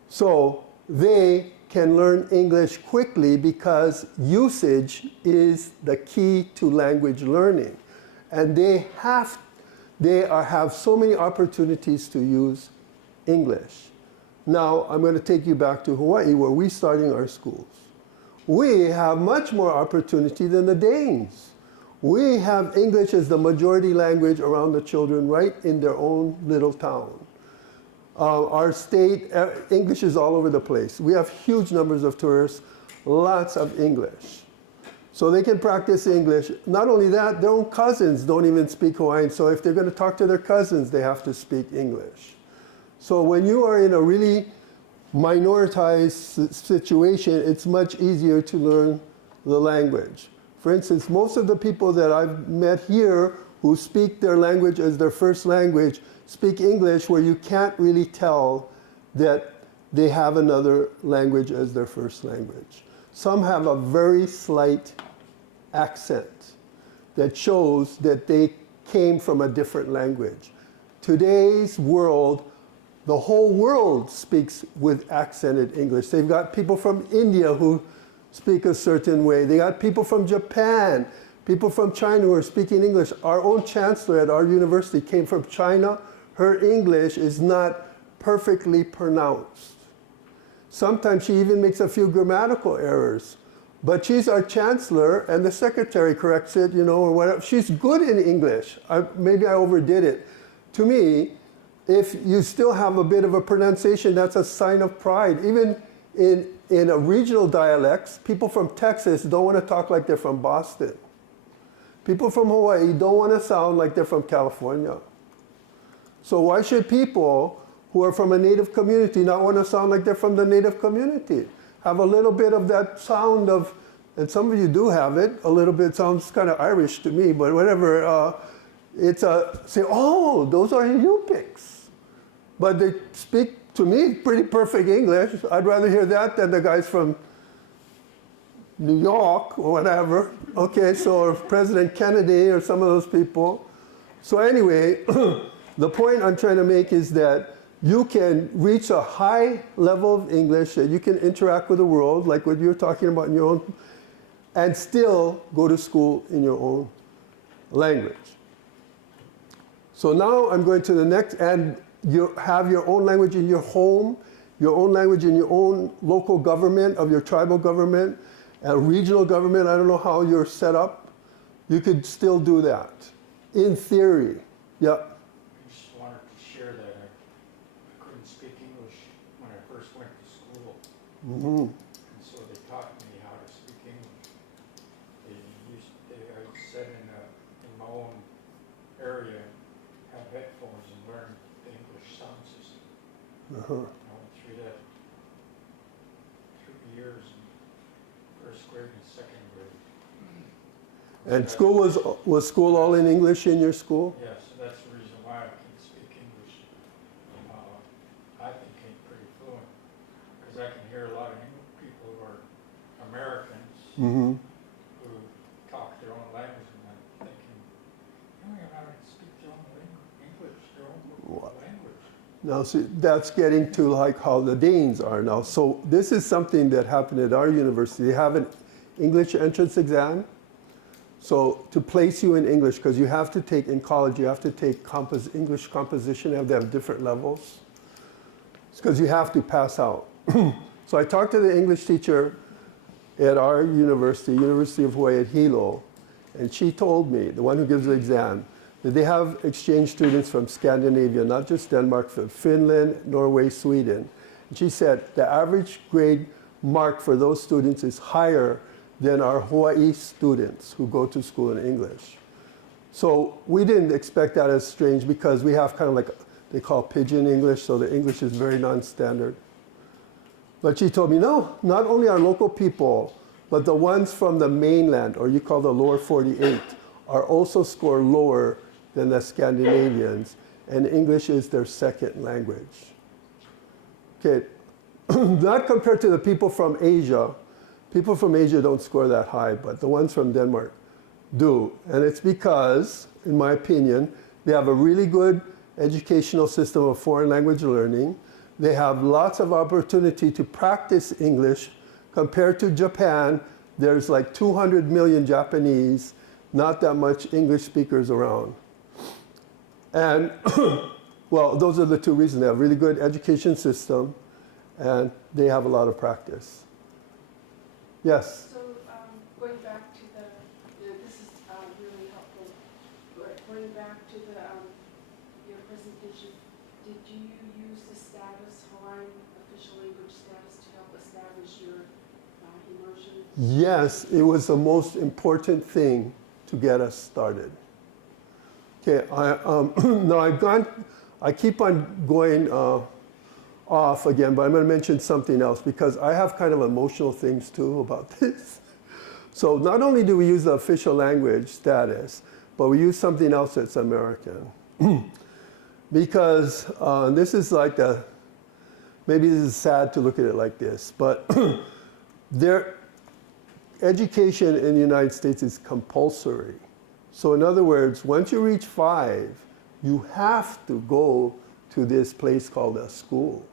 So they can learn English quickly because usage is the key to language learning. And they have so many opportunities to use English. Now, I'm going to take you back to Hawaii, where we're starting our schools. We have much more opportunity than the Danes. We have English as the majority language around the children right in their own little town. Our state, English is all over the place. We have huge numbers of tourists, lots of English. So they can practice English. Not only that, their own cousins don't even speak Hawaiian. So if they're going to talk to their cousins, they have to speak English. So when you are in a really minoritized situation, it's much easier to learn the language. For instance, most of the people that I've met here who speak their language as their first language speak English where you can't really tell that they have another language as their first language. Some have a very slight accent that shows that they came from a different language. Today's world, the whole world speaks with accented English. They've got people from India who speak a certain way. They got people from Japan, people from China who are speaking English. Our own chancellor at our university came from China. Her English is not perfectly pronounced. Sometimes she even makes a few grammatical errors. But she's our chancellor, and the secretary corrects it, or whatever. She's good in English. Maybe I overdid it. To me, if you still have a bit of a pronunciation, that's a sign of pride. Even in a regional dialects, people from Texas don't want to talk like they're from Boston. People from Hawaii don't want to sound like they're from California. So why should people who are from a native community not want to sound like they're from the native community? Have a little bit of that sound of, and some of you do have it, a little bit sounds kind of Irish to me, but whatever. Say, oh, those are Yupiks. But they speak, to me, pretty perfect English. I'd rather hear that than the guys from New York or whatever. Okay, so or President Kennedy or some of those people. So anyway, the point I'm trying to make is that you can reach a high level of English, that you can interact with the world, like what you're talking about in your own, and still go to school in your own language. So now I'm going to the next, and you have your own language in your home, your own language in your own local government, of your tribal government, regional government. I don't know how you're set up. You could still do that, in theory. Yeah. I just wanted to share that I couldn't speak English when I first went to school. Mm-hmm. And so they taught me how to speak English. I sat in my own area, had headphones and learned the English sound system. Uh-huh. I went through that 3 years in first grade and second grade. And school was school all in English in your school? Yeah, so that's the reason why I can speak English. I think pretty fluent, because I can hear a lot of people who are Americans Mm-hmm. who talk their own language, and I'm thinking, you don't even know how to speak their own English, their own language. Now, see, that's getting to like how the Danes are now. So this is something that happened at our university. They have an English entrance exam. So to place you in English, because you have to take, in college, you have to take English composition, they have different levels. It's because you have to pass out. So I talked to the English teacher at our university, University of Hawaii at Hilo, and she told me, the one who gives the exam, that they have exchange students from Scandinavia, not just Denmark, from Finland, Norway, Sweden. And she said the average grade mark for those students is higher than our Hawaii students who go to school in English. So we didn't expect that as strange because we have kind of like, they call pidgin English, so the English is very non-standard. But she told me, no, not only our local people, but the ones from the mainland, or you call the lower 48, are also scored lower than the Scandinavians, and English is their second language. Okay, not compared to the people from Asia. People from Asia don't score that high, but the ones from Denmark do. And it's because, in my opinion, they have a really good educational system of foreign language learning. They have lots of opportunity to practice English. Compared to Japan, there's like 200 million Japanese, not that much English speakers around. And, well, those are the two reasons. They have a really good education system, and they have a lot of practice. Yes? So going back to this is really helpful. Going back to your presentation, did you use the Hawaiian official language status to help establish your immersion? Yes, it was the most important thing to get us started. Okay, now I keep on going off again, but I'm going to mention something else because I have kind of emotional things too about this. So not only do we use the official language status, but we use something else that's American. Because this is like maybe this is sad to look at it like this, but their education in the United States is compulsory. So in other words, once you reach 5, you have to go to this place called a school.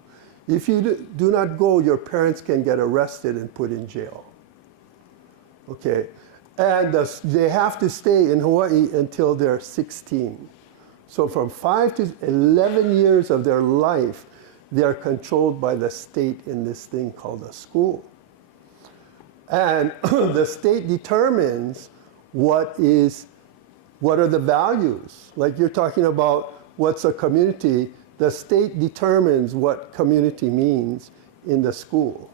If you do not go, your parents can get arrested and put in jail. Okay, and they have to stay in Hawaii until they're 16. So from 5 to 11 years of their life, they are controlled by the state in this thing called a school. And the state determines what are the values. Like you're talking about what's a community, the state determines what community means in the school.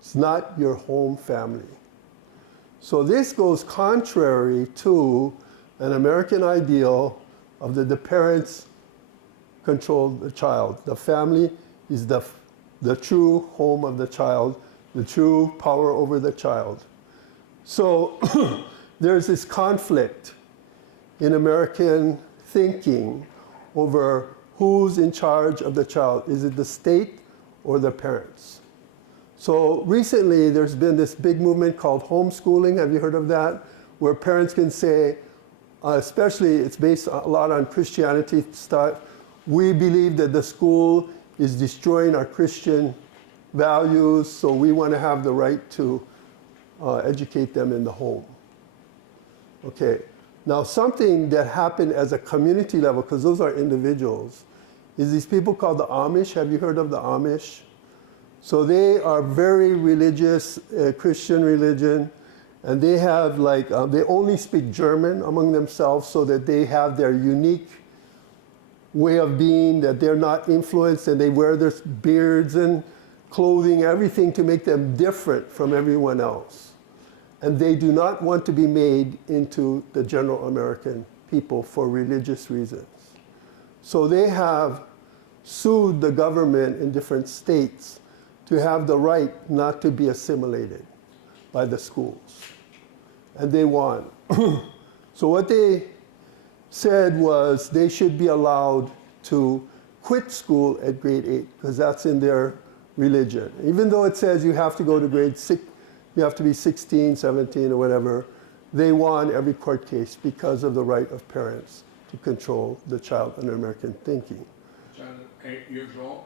It's not your home family. So this goes contrary to an American ideal of the parents control the child. The family is the true home of the child, the true power over the child. So there's this conflict in American thinking over who's in charge of the child. Is it the state or the parents? So recently there's been this big movement called homeschooling. Have you heard of that? Where parents can say, especially it's based a lot on Christianity stuff, we believe that the school is destroying our Christian values, so we want to have the right to educate them in the home. Okay, now something that happened as a community level, because those are individuals, is these people called the Amish. Have you heard of the Amish? So they are very religious, Christian religion, and they have like, they only speak German among themselves so that they have their unique way of being, that they're not influenced, and they wear their beards and clothing, everything to make them different from everyone else. And they do not want to be made into the general American people for religious reasons. So they have sued the government in different states to have the right not to be assimilated by the schools. And they won. So what they said was they should be allowed to quit school at grade 8, because that's in their religion. Even though it says you have to go to grade 6, you have to be 16, 17, or whatever, they won every court case because of the right of parents to control the child under American thinking. So 8 years old?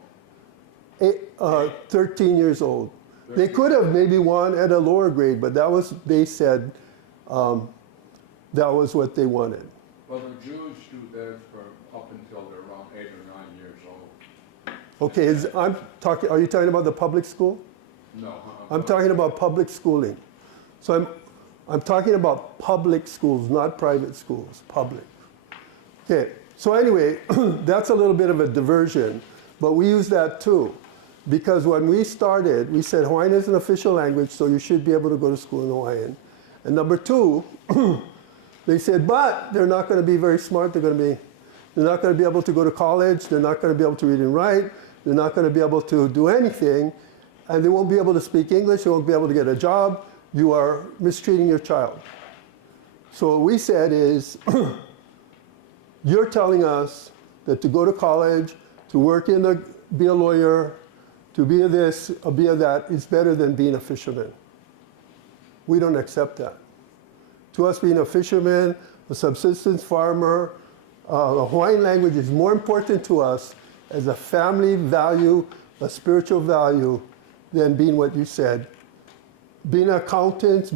13 years old. They could have maybe won at a lower grade, but that was, they said, that was what they wanted. Well, the Jews do theirs for up until they're around 8 or 9 years old. Okay, are you talking about the public school? No. I'm talking about public schooling. So I'm talking about public schools, not private schools, public. Okay, so anyway, that's a little bit of a diversion, but we use that too. Because when we started, we said Hawaiian is an official language, so you should be able to go to school in Hawaiian. And number two, they said, but they're not going to be very smart. They're not going to be able to go to college. They're not going to be able to read and write. They're not going to be able to do anything. And they won't be able to speak English. They won't be able to get a job. You are mistreating your child. So what we said is, you're telling us that to go to college, to work be a lawyer, to be a this, or be a that, is better than being a fisherman. We don't accept that. To us, being a fisherman, a subsistence farmer, the Hawaiian language is more important to us as a family value, a spiritual value, than being what you said. Being an accountant,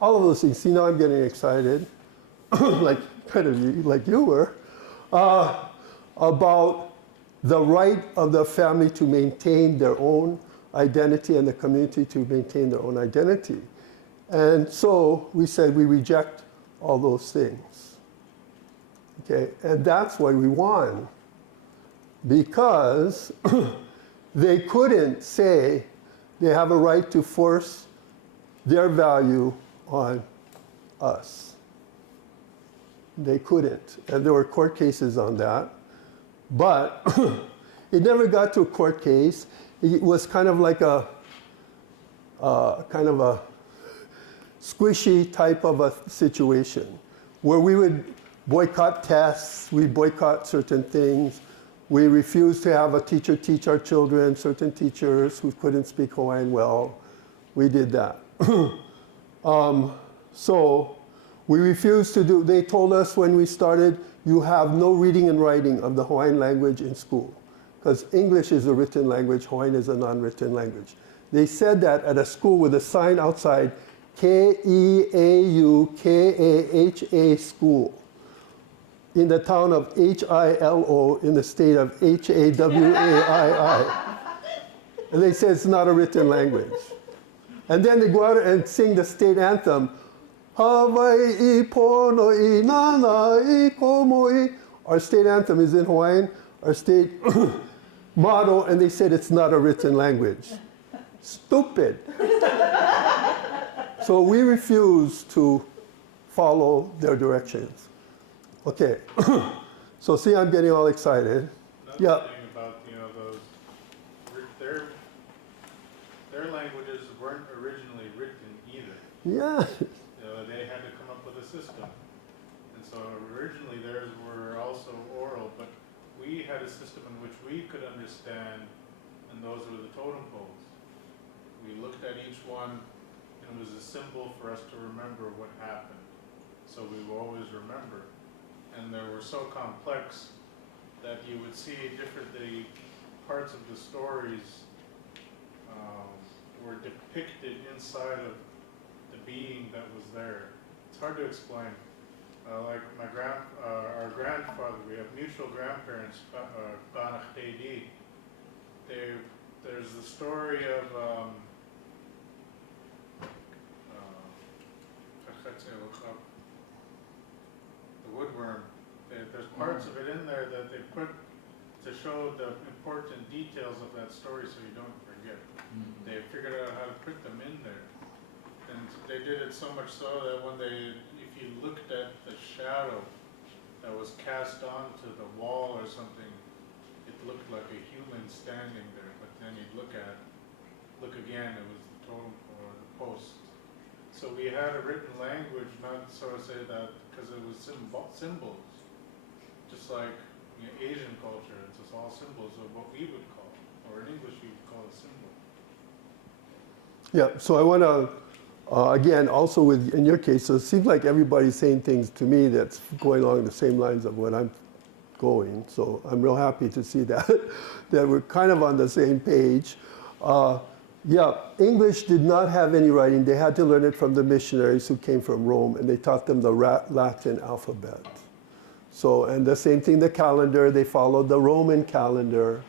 all of those things. See, now I'm getting excited, like you were, about the right of the family to maintain their own identity and the community to maintain their own identity. And so we said we reject all those things. Okay, and that's why we won. Because they couldn't say they have a right to force their value on us. They couldn't. And there were court cases on that. But it never got to a court case. It was kind of like a squishy type of a situation where we would boycott tests, we boycott certain things. We refused to have a teacher teach our children, certain teachers who couldn't speak Hawaiian well. We did that. So we refused to they told us when we started, you have no reading and writing of the Hawaiian language in school, because English is a written language, Hawaiian is a non-written language. They said that at a school with a sign outside, K-E-A-U-K-A-H-A school, in the town of H-I-L-O, in the state of H-A-W-A-I-I. And they said it's not a written language. And then they go out and sing the state anthem, Hawaii pono I nana I komoi. Our state anthem is in Hawaiian, our state motto, and they said it's not a written language. Stupid. So we refuse to follow their directions. Okay. So see, I'm getting all excited. Another thing about, those, their languages weren't originally written either. Yeah. They had to come up with a system. And so originally theirs were also oral, but we had a system in which we could understand, and those were the totem poles. we looked at each one, and it was a symbol for us to remember what happened. So we will always remember. And they were so complex that you would see differently parts of the stories were depicted inside of the being that was there. It's hard to explain. Like our grandfather, we have mutual grandparents, Banach Dedi. There's the story of the woodworm. There's parts of it in there that they put to show the important details of that story so you don't forget. They figured out how to put them in there. And they did it so much so that if you looked at the shadow that was cast onto the wall or something, it looked like a human standing there. But then you'd look again, it was the totem or the post. So we had a written language, not so to say that, because it was symbols. Just like Asian culture, it's just all symbols of what we would call, or in English we would call a symbol. Yeah, so I want to, again, also in your case, so it seems like everybody's saying things to me that's going along the same lines of what I'm going. So I'm real happy to see that, that we're kind of on the same page. Yeah, English did not have any writing. They had to learn it from the missionaries who came from Rome, and they taught them the Latin alphabet. So, and the same thing, the calendar, they followed the Roman calendar.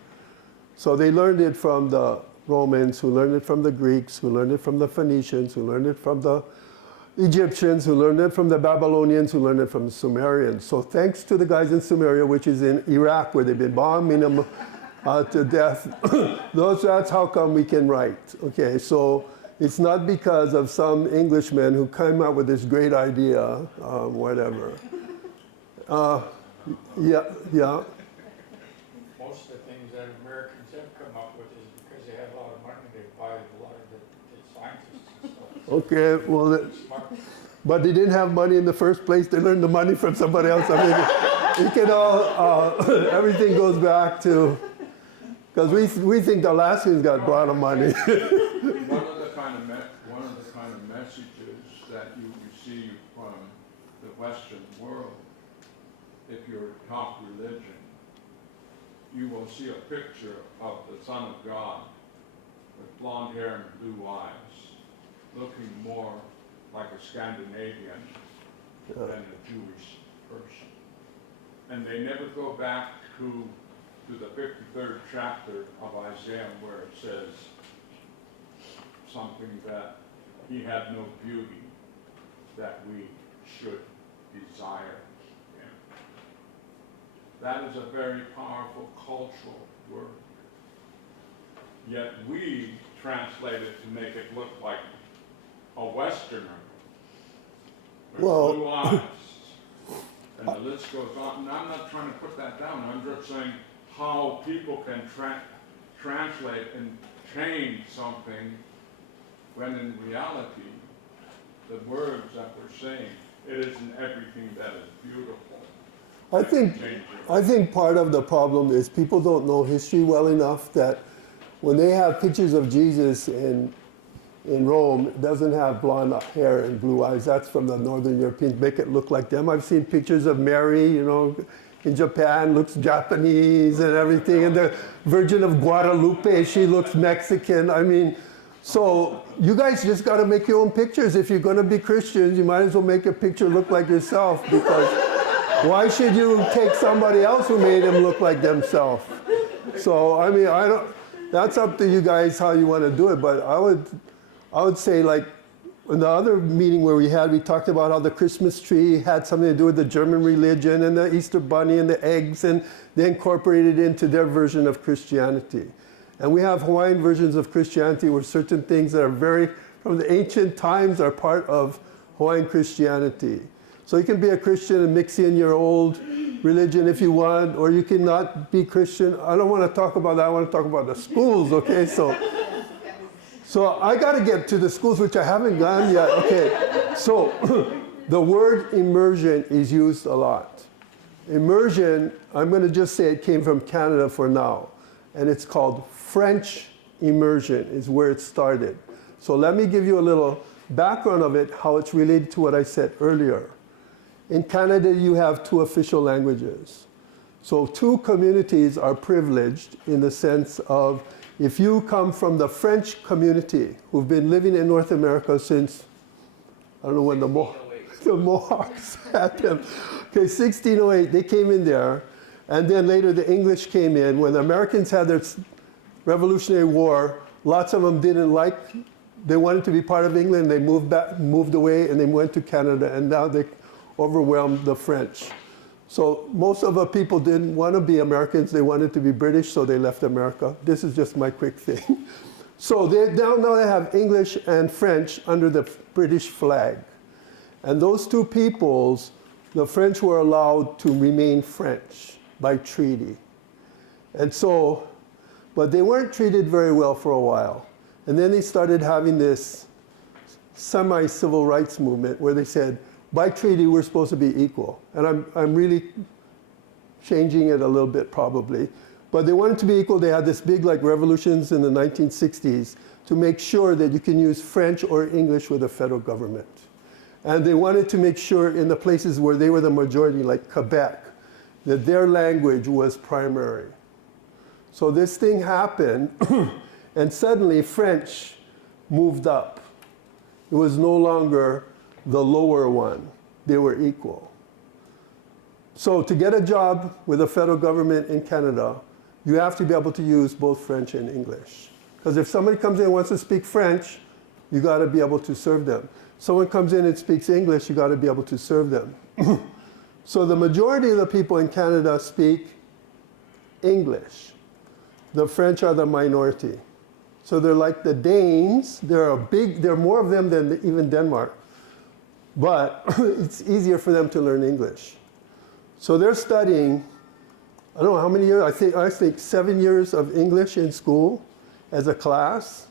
So they learned it from the Romans, who learned it from the Greeks, who learned it from the Phoenicians, who learned it from the Egyptians, who learned it from the Babylonians, who learned it from the Sumerians. So thanks to the guys in Sumeria, which is in Iraq, where they've been bombing them to death, that's how come we can write. Okay, so it's not because of some Englishman who came up with this great idea, whatever. Yeah. Most of the things that Americans have come up with is because they have a lot of money, they buy a lot of the scientists and stuff. Okay, well, but they didn't have money in the first place. They learned the money from somebody else. I mean, it can all, everything goes back to, because we think the Alaskans got a lot of money. One of the kind of messages that you receive from the Western world, if you're talk religion, you will see a picture of the Son of God with blonde hair and blue eyes, looking more like a Scandinavian than a Jewish person. And they never go back to the 53rd chapter of Isaiah where it says something that he had no beauty that we should desire him. That is a very powerful cultural word. Yet we translate it to make it look like a Westerner with blue eyes. And the list goes on. And I'm not trying to put that down. I'm just saying how people can translate and change something when in reality, the words that we're saying, it isn't everything that is beautiful. I think part of the problem is people don't know history well enough that when they have pictures of Jesus in Rome, it doesn't have blonde hair and blue eyes. That's from the Northern Europeans, make it look like them. I've seen pictures of Mary, in Japan, looks Japanese and everything. And the Virgin of Guadalupe, she looks Mexican. I mean, so you guys just got to make your own pictures. If you're going to be Christians, you might as well make your picture look like yourself, because why should you take somebody else who made them look like themselves? So, I mean, that's up to you guys how you want to do it. But I would say, like, in the other meeting where we talked about how the Christmas tree had something to do with the German religion and the Easter bunny and the eggs, and they incorporated it into their version of Christianity. And we have Hawaiian versions of Christianity where certain things that are from the ancient times are part of Hawaiian Christianity. So you can be a Christian and mix in your old religion if you want, or you can not be Christian. I don't want to talk about that. I want to talk about the schools, okay? So I got to get to the schools, which I haven't gone yet. Okay, so the word immersion is used a lot. Immersion, I'm going to just say it came from Canada for now, and it's called French immersion is where it started. So let me give you a little background of it, how it's related to what I said earlier. In Canada, you have 2 official languages. So 2 communities are privileged in the sense of, if you come from the French community who've been living in North America since, I don't know when the Mohawks had them. Okay, 1608, they came in there. And then later the English came in. When the Americans had their Revolutionary War, lots of them didn't like, they wanted to be part of England. They moved away, and they went to Canada. And now they overwhelmed the French. So most of the people didn't want to be Americans. They wanted to be British, so they left America. This is just my quick thing. So now they have English and French under the British flag. And those 2 peoples, the French were allowed to remain French by treaty. And so, but they weren't treated very well for a while. And then they started having this semi-civil rights movement where they said, by treaty, we're supposed to be equal. And I'm really changing it a little bit probably. But they wanted to be equal. They had this big revolutions in the 1960s to make sure that you can use French or English with the federal government. And they wanted to make sure in the places where they were the majority, like Quebec, that their language was primary. So this thing happened, and suddenly French moved up. It was no longer the lower one. They were equal. So to get a job with the federal government in Canada, you have to be able to use both French and English. Because if somebody comes in and wants to speak French, you got to be able to serve them. Someone comes in and speaks English, you got to be able to serve them. So the majority of the people in Canada speak English. The French are the minority. So they're like the Danes. There are more of them than even Denmark. But it's easier for them to learn English. So they're studying, I don't know how many years, I think 7 years of English in school as a class.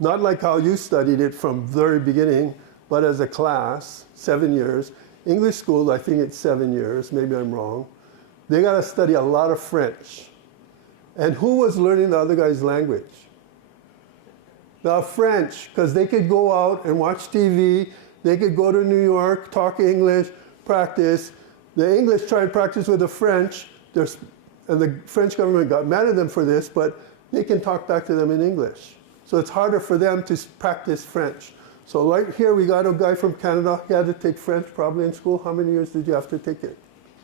Not like how you studied it from the very beginning, but as a class, 7 years. English school, I think it's 7 years, maybe I'm wrong. They got to study a lot of French. And who was learning the other guy's language? The French, because they could go out and watch TV, they could go to New York, talk English, practice. The English try and practice with the French, and the French government got mad at them for this, but they can talk back to them in English. So it's harder for them to practice French. So right here, we got a guy from Canada. He had to take French probably in school. How many years did you have to take it?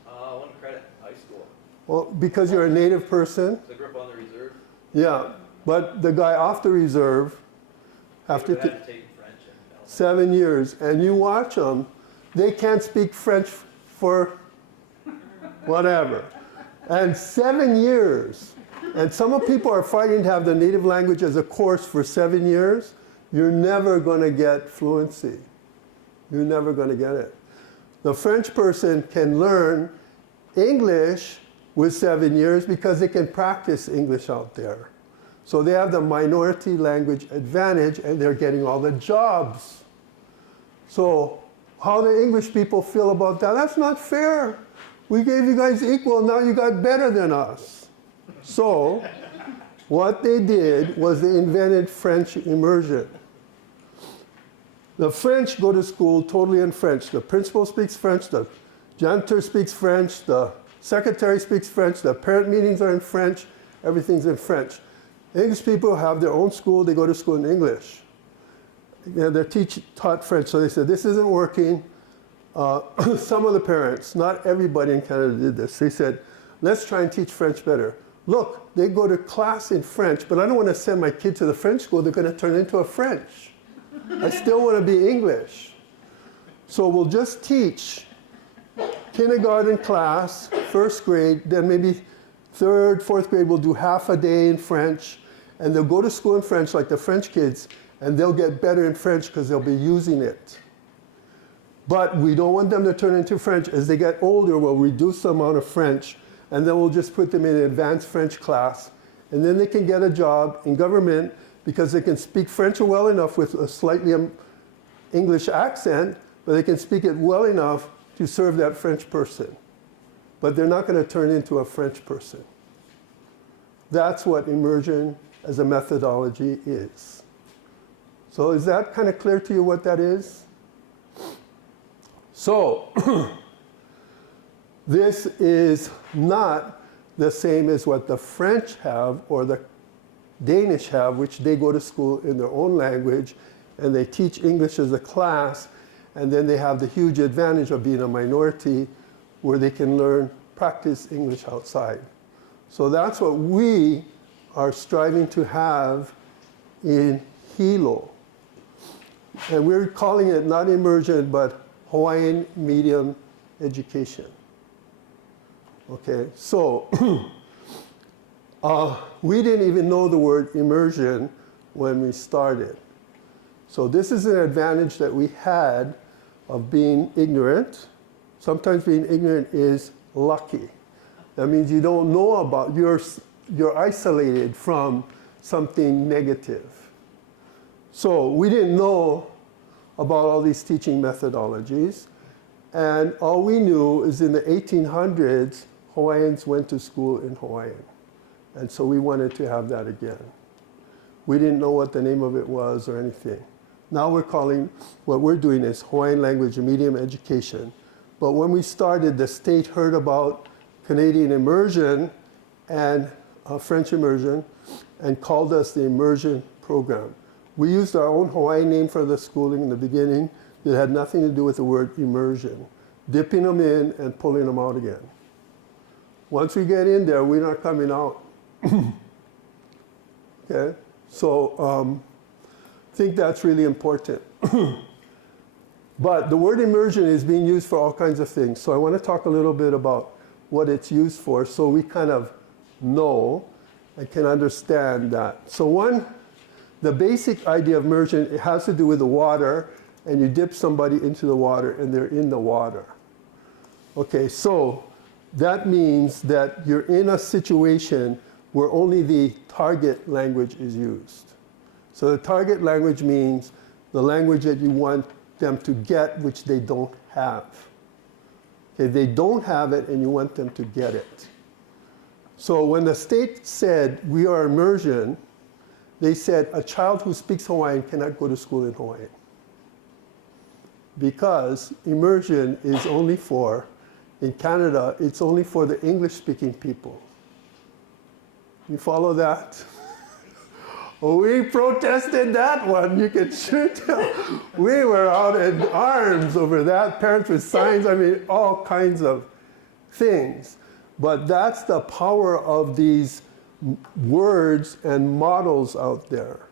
1 credit, high school. Well, because you're a native person. The group on the reserve. Yeah, but the guy off the reserve have to take French. 7 years. And you watch them, they can't speak French for whatever. And 7 years. And some people are fighting to have the native language as a course for 7 years. You're never going to get fluency. You're never going to get it. The French person can learn English with 7 years because they can practice English out there. So they have the minority language advantage, and they're getting all the jobs. So how do English people feel about that? That's not fair. We gave you guys equal, now you got better than us. So what they did was they invented French immersion. The French go to school totally in French. The principal speaks French, the janitor speaks French, the secretary speaks French, the parent meetings are in French, everything's in French. English people have their own school, they go to school in English. They're taught French, so they said, this isn't working. Some of the parents, not everybody in Canada did this, they said, let's try and teach French better. Look, they go to class in French, but I don't want to send my kid to the French school, they're going to turn into a French. I still want to be English. So we'll just teach kindergarten class, first grade, then maybe third, fourth grade, we'll do half a day in French, and they'll go to school in French like the French kids, and they'll get better in French because they'll be using it. But we don't want them to turn into French. As they get older, we'll reduce the amount of French, and then we'll just put them in an advanced French class, and then they can get a job in government because they can speak French well enough with a slightly English accent, but they can speak it well enough to serve that French person. But they're not going to turn into a French person. That's what immersion as a methodology is. So is that kind of clear to you what that is? So this is not the same as what the French have or the Danish have, which they go to school in their own language and they teach English as a class, and then they have the huge advantage of being a minority where they can learn, practice English outside. So that's what we are striving to have in Hilo. And we're calling it not immersion, but Hawaiian medium education. Okay, so we didn't even know the word immersion when we started. So this is an advantage that we had of being ignorant. Sometimes being ignorant is lucky. That means you don't know about, you're isolated from something negative. So we didn't know about all these teaching methodologies. And all we knew is in the 1800s, Hawaiians went to school in Hawaiian. And so we wanted to have that again. We didn't know what the name of it was or anything. Now we're calling, what we're doing is Hawaiian language and medium education. But when we started, the state heard about Canadian immersion and French immersion and called us the immersion program. We used our own Hawaiian name for the schooling in the beginning that had nothing to do with the word immersion, dipping them in and pulling them out again. Once we get in there, we're not coming out. Okay, so I think that's really important. But the word immersion is being used for all kinds of things. So I want to talk a little bit about what it's used for so we kind of know and can understand that. So the basic idea of immersion, it has to do with the water, and you dip somebody into the water and they're in the water. Okay, so that means that you're in a situation where only the target language is used. So the target language means the language that you want them to get, which they don't have. Okay, they don't have it and you want them to get it. So when the state said we are immersion, they said a child who speaks Hawaiian cannot go to school in Hawaiian. Because immersion is only for, in Canada, it's only for the English-speaking people. You follow that? We protested that one, you can sure tell. We were out in arms over that, parents with signs, I mean, all kinds of things. But that's the power of these words and models out there.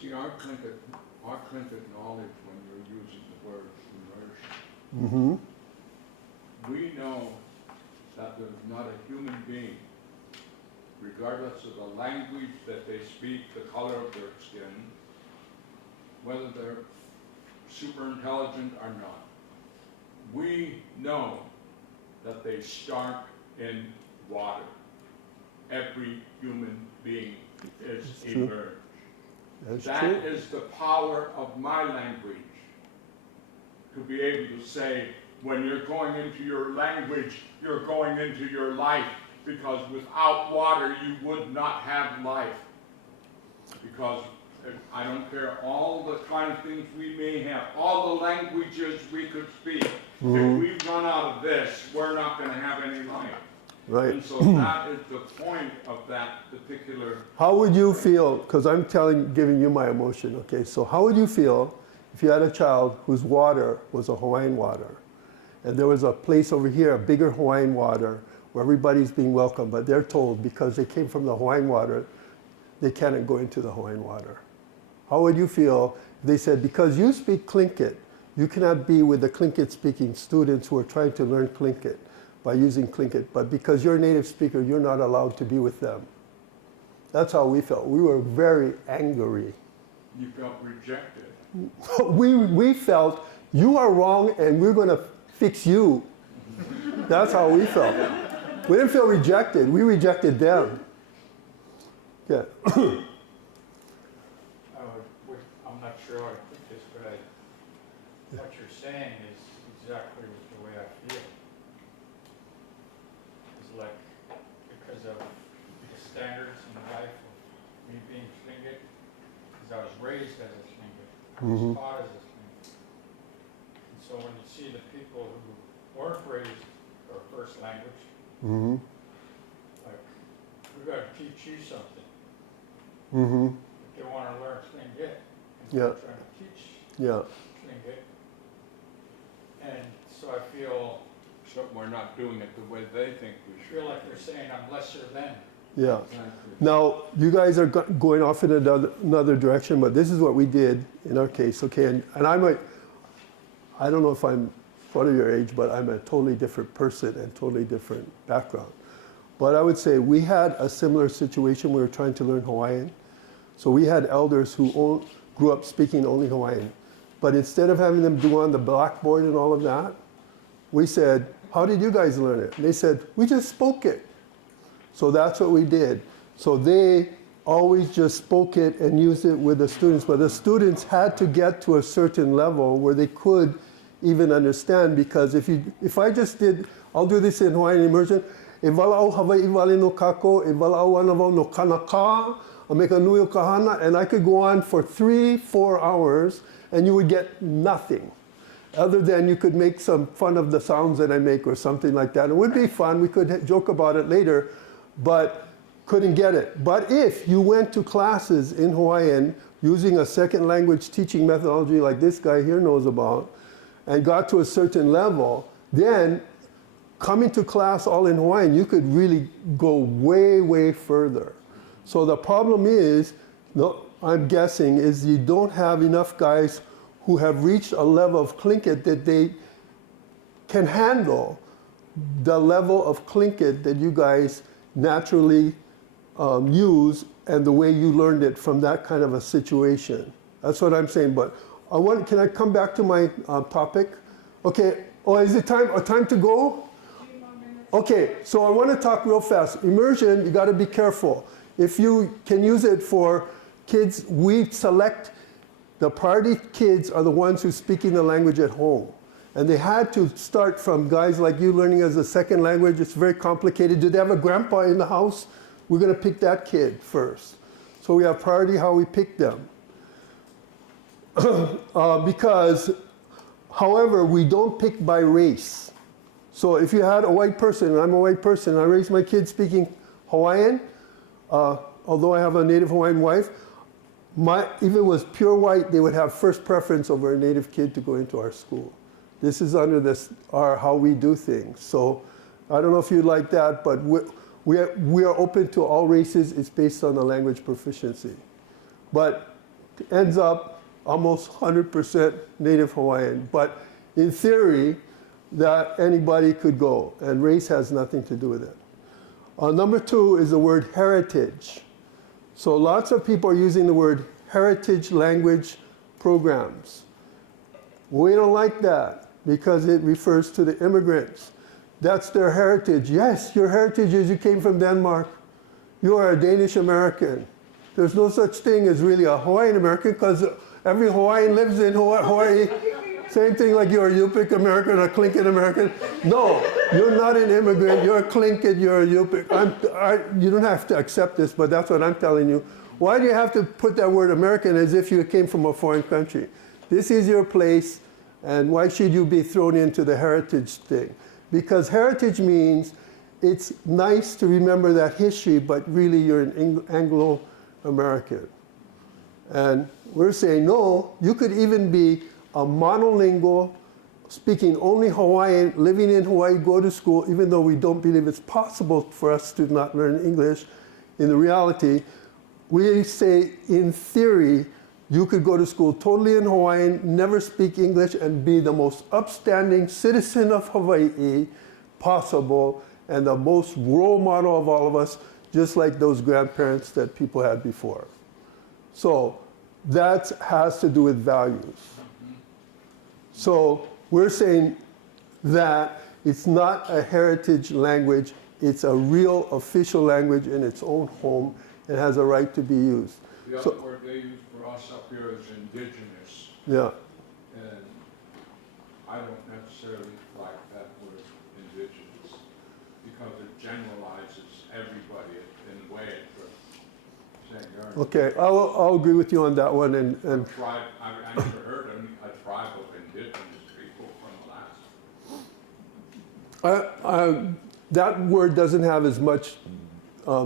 See, our kind of knowledge when you're using the word immersion, we know that there's not a human being, regardless of the language that they speak, the color of their skin, whether they're super intelligent or not. We know that they start in water. Every human being is immersed. That is the power of my language. To be able to say, when you're going into your language, you're going into your life. Because without water, you would not have life. Because I don't care all the kind of things we may have, all the languages we could speak. If we run out of this, we're not going to have any life. Right. And so that is the point of that particular. How would you feel, because I'm giving you my emotion, okay, so how would you feel if you had a child whose water was a Hawaiian water, and there was a place over here, a bigger Hawaiian water, where everybody's being welcome, but they're told because they came from the Hawaiian water, they cannot go into the Hawaiian water. How would you feel if they said, because you speak Tlingit, you cannot be with the Tlingit-speaking students who are trying to learn Tlingit by using Tlingit, but because you're a native speaker, you're not allowed to be with them. That's how we felt. We were very angry. You felt rejected. We felt, you are wrong and we're going to fix you. That's how we felt. We didn't feel rejected. We rejected them. Yeah. I'm not sure how to put this, but what you're saying is exactly the way I feel. It's like, because of the standards in life of me being Tlingit, because I was raised as a Tlingit, Mhm. taught as a thing. And so when you see the people who weren't raised our first language, Mm-hmm. like, we gotta teach you something. Mm-hmm. If they wanna learn Tlingit, and Yeah. we're trying to teach Yeah. Tlingit. And so I feel So we're not doing it the way they think we should. like they're saying I'm lesser than. Yeah. Exactly. Now, you guys are going off in another direction, but this is what we did in our case, okay? And I don't know if I'm part of your age, but I'm a totally different person and totally different background. But I would say we had a similar situation. We were trying to learn Hawaiian. So we had elders who grew up speaking only Hawaiian. But instead of having them do on the blackboard and all of that, we said, how did you guys learn it? And they said, we just spoke it. So that's what we did. So they always just spoke it and used it with the students. But the students had to get to a certain level where they could even understand, because if I just did, I'll do this in Hawaiian immersion. E wala'au Hawaii wale no kako, e wala'au anawau no kanaka, a make a nui o kahana, and I could go on for 3-4 hours and you would get nothing. Other than you could make some fun of the sounds that I make or something like that. It would be fun, we could joke about it later, but couldn't get it. But if you went to classes in Hawaiian using a second language teaching methodology like this guy here knows about, and got to a certain level, then coming to class all in Hawaiian, you could really go way, way further. So the problem is, no, I'm guessing, is you don't have enough guys who have reached a level of Tlingit that they can handle the level of Tlingit that you guys naturally use and the way you learned it from that kind of a situation. That's what I'm saying. But can I come back to my topic? Okay. Oh, is it time to go? Okay. So I want to talk real fast. Immersion, you got to be careful. If you can use it for kids, we select the priority kids are the ones who are speaking the language at home. And they had to start from guys like you learning as a second language. It's very complicated. Do they have a grandpa in the house? We're going to pick that kid first. So we have priority how we pick them. Because, however, we don't pick by race. So if you had a white person, and I'm a white person, and I raised my kid speaking Hawaiian, although I have a native Hawaiian wife, if it was pure white, they would have first preference over a native kid to go into our school. This is under how we do things. So I don't know if you like that, but we are open to all races. It's based on the language proficiency. But it ends up almost 100% native Hawaiian. But in theory, that anybody could go, and race has nothing to do with it. Number 2 is the word heritage. So lots of people are using the word heritage language programs. We don't like that because it refers to the immigrants. That's their heritage. Yes, your heritage is you came from Denmark. You are a Danish American. There's no such thing as really a Hawaiian American because every Hawaiian lives in Hawaii. Same thing like you're a Yupik American or a Tlingit American. No, you're not an immigrant. You're a Tlingit, you're a Yupik. You don't have to accept this, but that's what I'm telling you. Why do you have to put that word American as if you came from a foreign country? This is your place, and why should you be thrown into the heritage thing? Because heritage means it's nice to remember that history, but really you're an Anglo-American. And we're saying, no, you could even be a monolingual, speaking only Hawaiian, living in Hawaii, go to school, even though we don't believe it's possible for us to not learn English. In the reality, we say in theory, you could go to school totally in Hawaiian, never speak English, and be the most upstanding citizen of Hawaii possible, and the most role model of all of us, just like those grandparents that people had before. So that has to do with values. So we're saying that it's not a heritage language, it's a real official language in its own home. It has a right to be used. The other word they use for us up here is indigenous. Yeah. And I don't necessarily like that word indigenous because it generalizes everybody in a way. Okay, I'll agree with you on that one. And Tribe, I never heard of a tribe of indigenous people from Alaska. that word doesn't have as much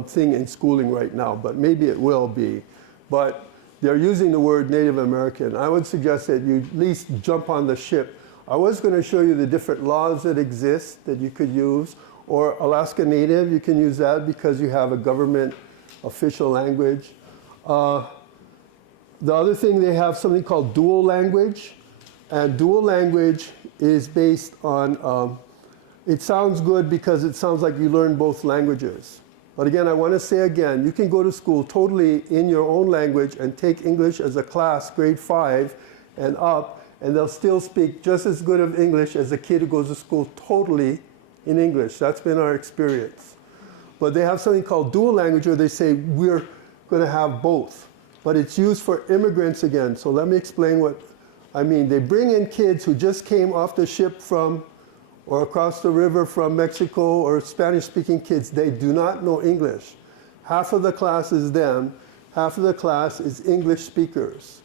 thing in schooling right now, but maybe it will be. But they're using the word Native American. I would suggest that you at least jump on the ship. I was going to show you the different laws that exist that you could use, or Alaska Native, you can use that because you have a government official language. The other thing, they have something called dual language, and dual language is based on, it sounds good because it sounds like you learn both languages. But again, I want to say again, you can go to school totally in your own language and take English as a class, grade 5 and up, and they'll still speak just as good of English as a kid who goes to school totally in English. That's been our experience. But they have something called dual language where they say we're going to have both. But it's used for immigrants again. So let me explain what I mean. They bring in kids who just came off the ship from or across the river from Mexico, or Spanish-speaking kids. They do not know English. Half of the class is them. Half of the class is English speakers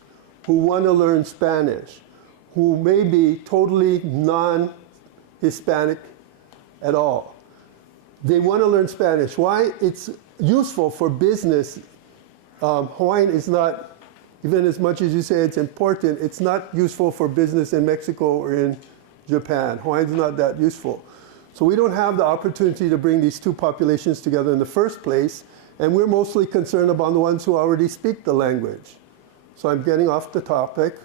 who want to learn Spanish, who may be totally non-Hispanic at all. They want to learn Spanish. Why? It's useful for business. Hawaiian is not, even as much as you say it's important, it's not useful for business in Mexico or in Japan. Hawaiian's not that useful. So we don't have the opportunity to bring these two populations together in the first place, and we're mostly concerned about the ones who already speak the language. So I'm getting off the topic.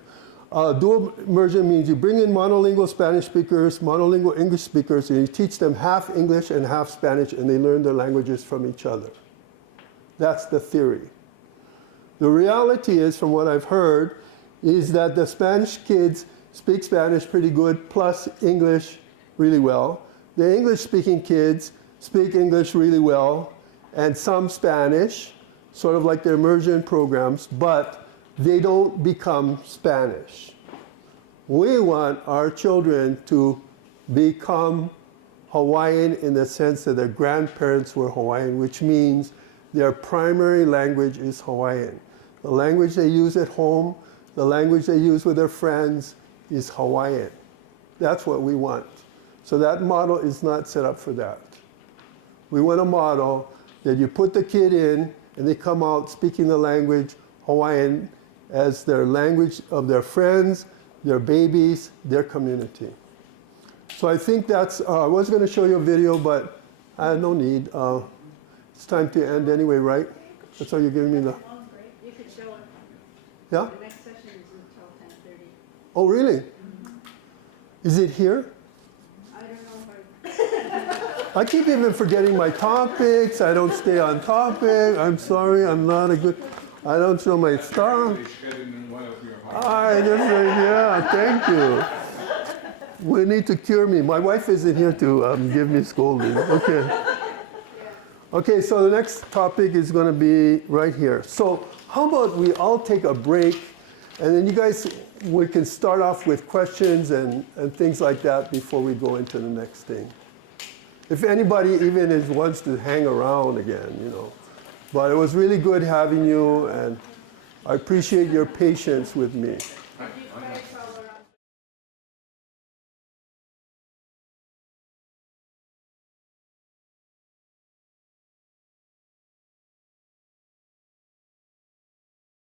Dual immersion means you bring in monolingual Spanish speakers, monolingual English speakers, and you teach them half English and half Spanish, and they learn their languages from each other. That's the theory. The reality is, from what I've heard, is that the Spanish kids speak Spanish pretty good, plus English really well. The English-speaking kids speak English really well, and some Spanish, sort of like their immersion programs, but they don't become Spanish. We want our children to become Hawaiian in the sense that their grandparents were Hawaiian, which means their primary language is Hawaiian. The language they use at home, the language they use with their friends, is Hawaiian. That's what we want. So that model is not set up for that. We want a model that you put the kid in and they come out speaking the language Hawaiian as their language of their friends, their babies, their community. So I think that's, I was going to show you a video, but I had no need. It's time to end anyway, right? That's all you're giving me the... You could show it. Yeah? The next session is until 10:30. Oh, really? Is it here? I don't know if I keep even forgetting my topics. I don't stay on topic. I'm sorry, I'm not a good... I don't show my stuff. I just say, yeah, thank you. We need to cure me. My wife isn't here to give me scolding. Okay. Okay, so the next topic is going to be right here. So how about we all take a break, and then you guys, we can start off with questions and things like that before we go into the next thing. If anybody even wants to hang around again, you know. But it was really good having you, and I appreciate your patience with me.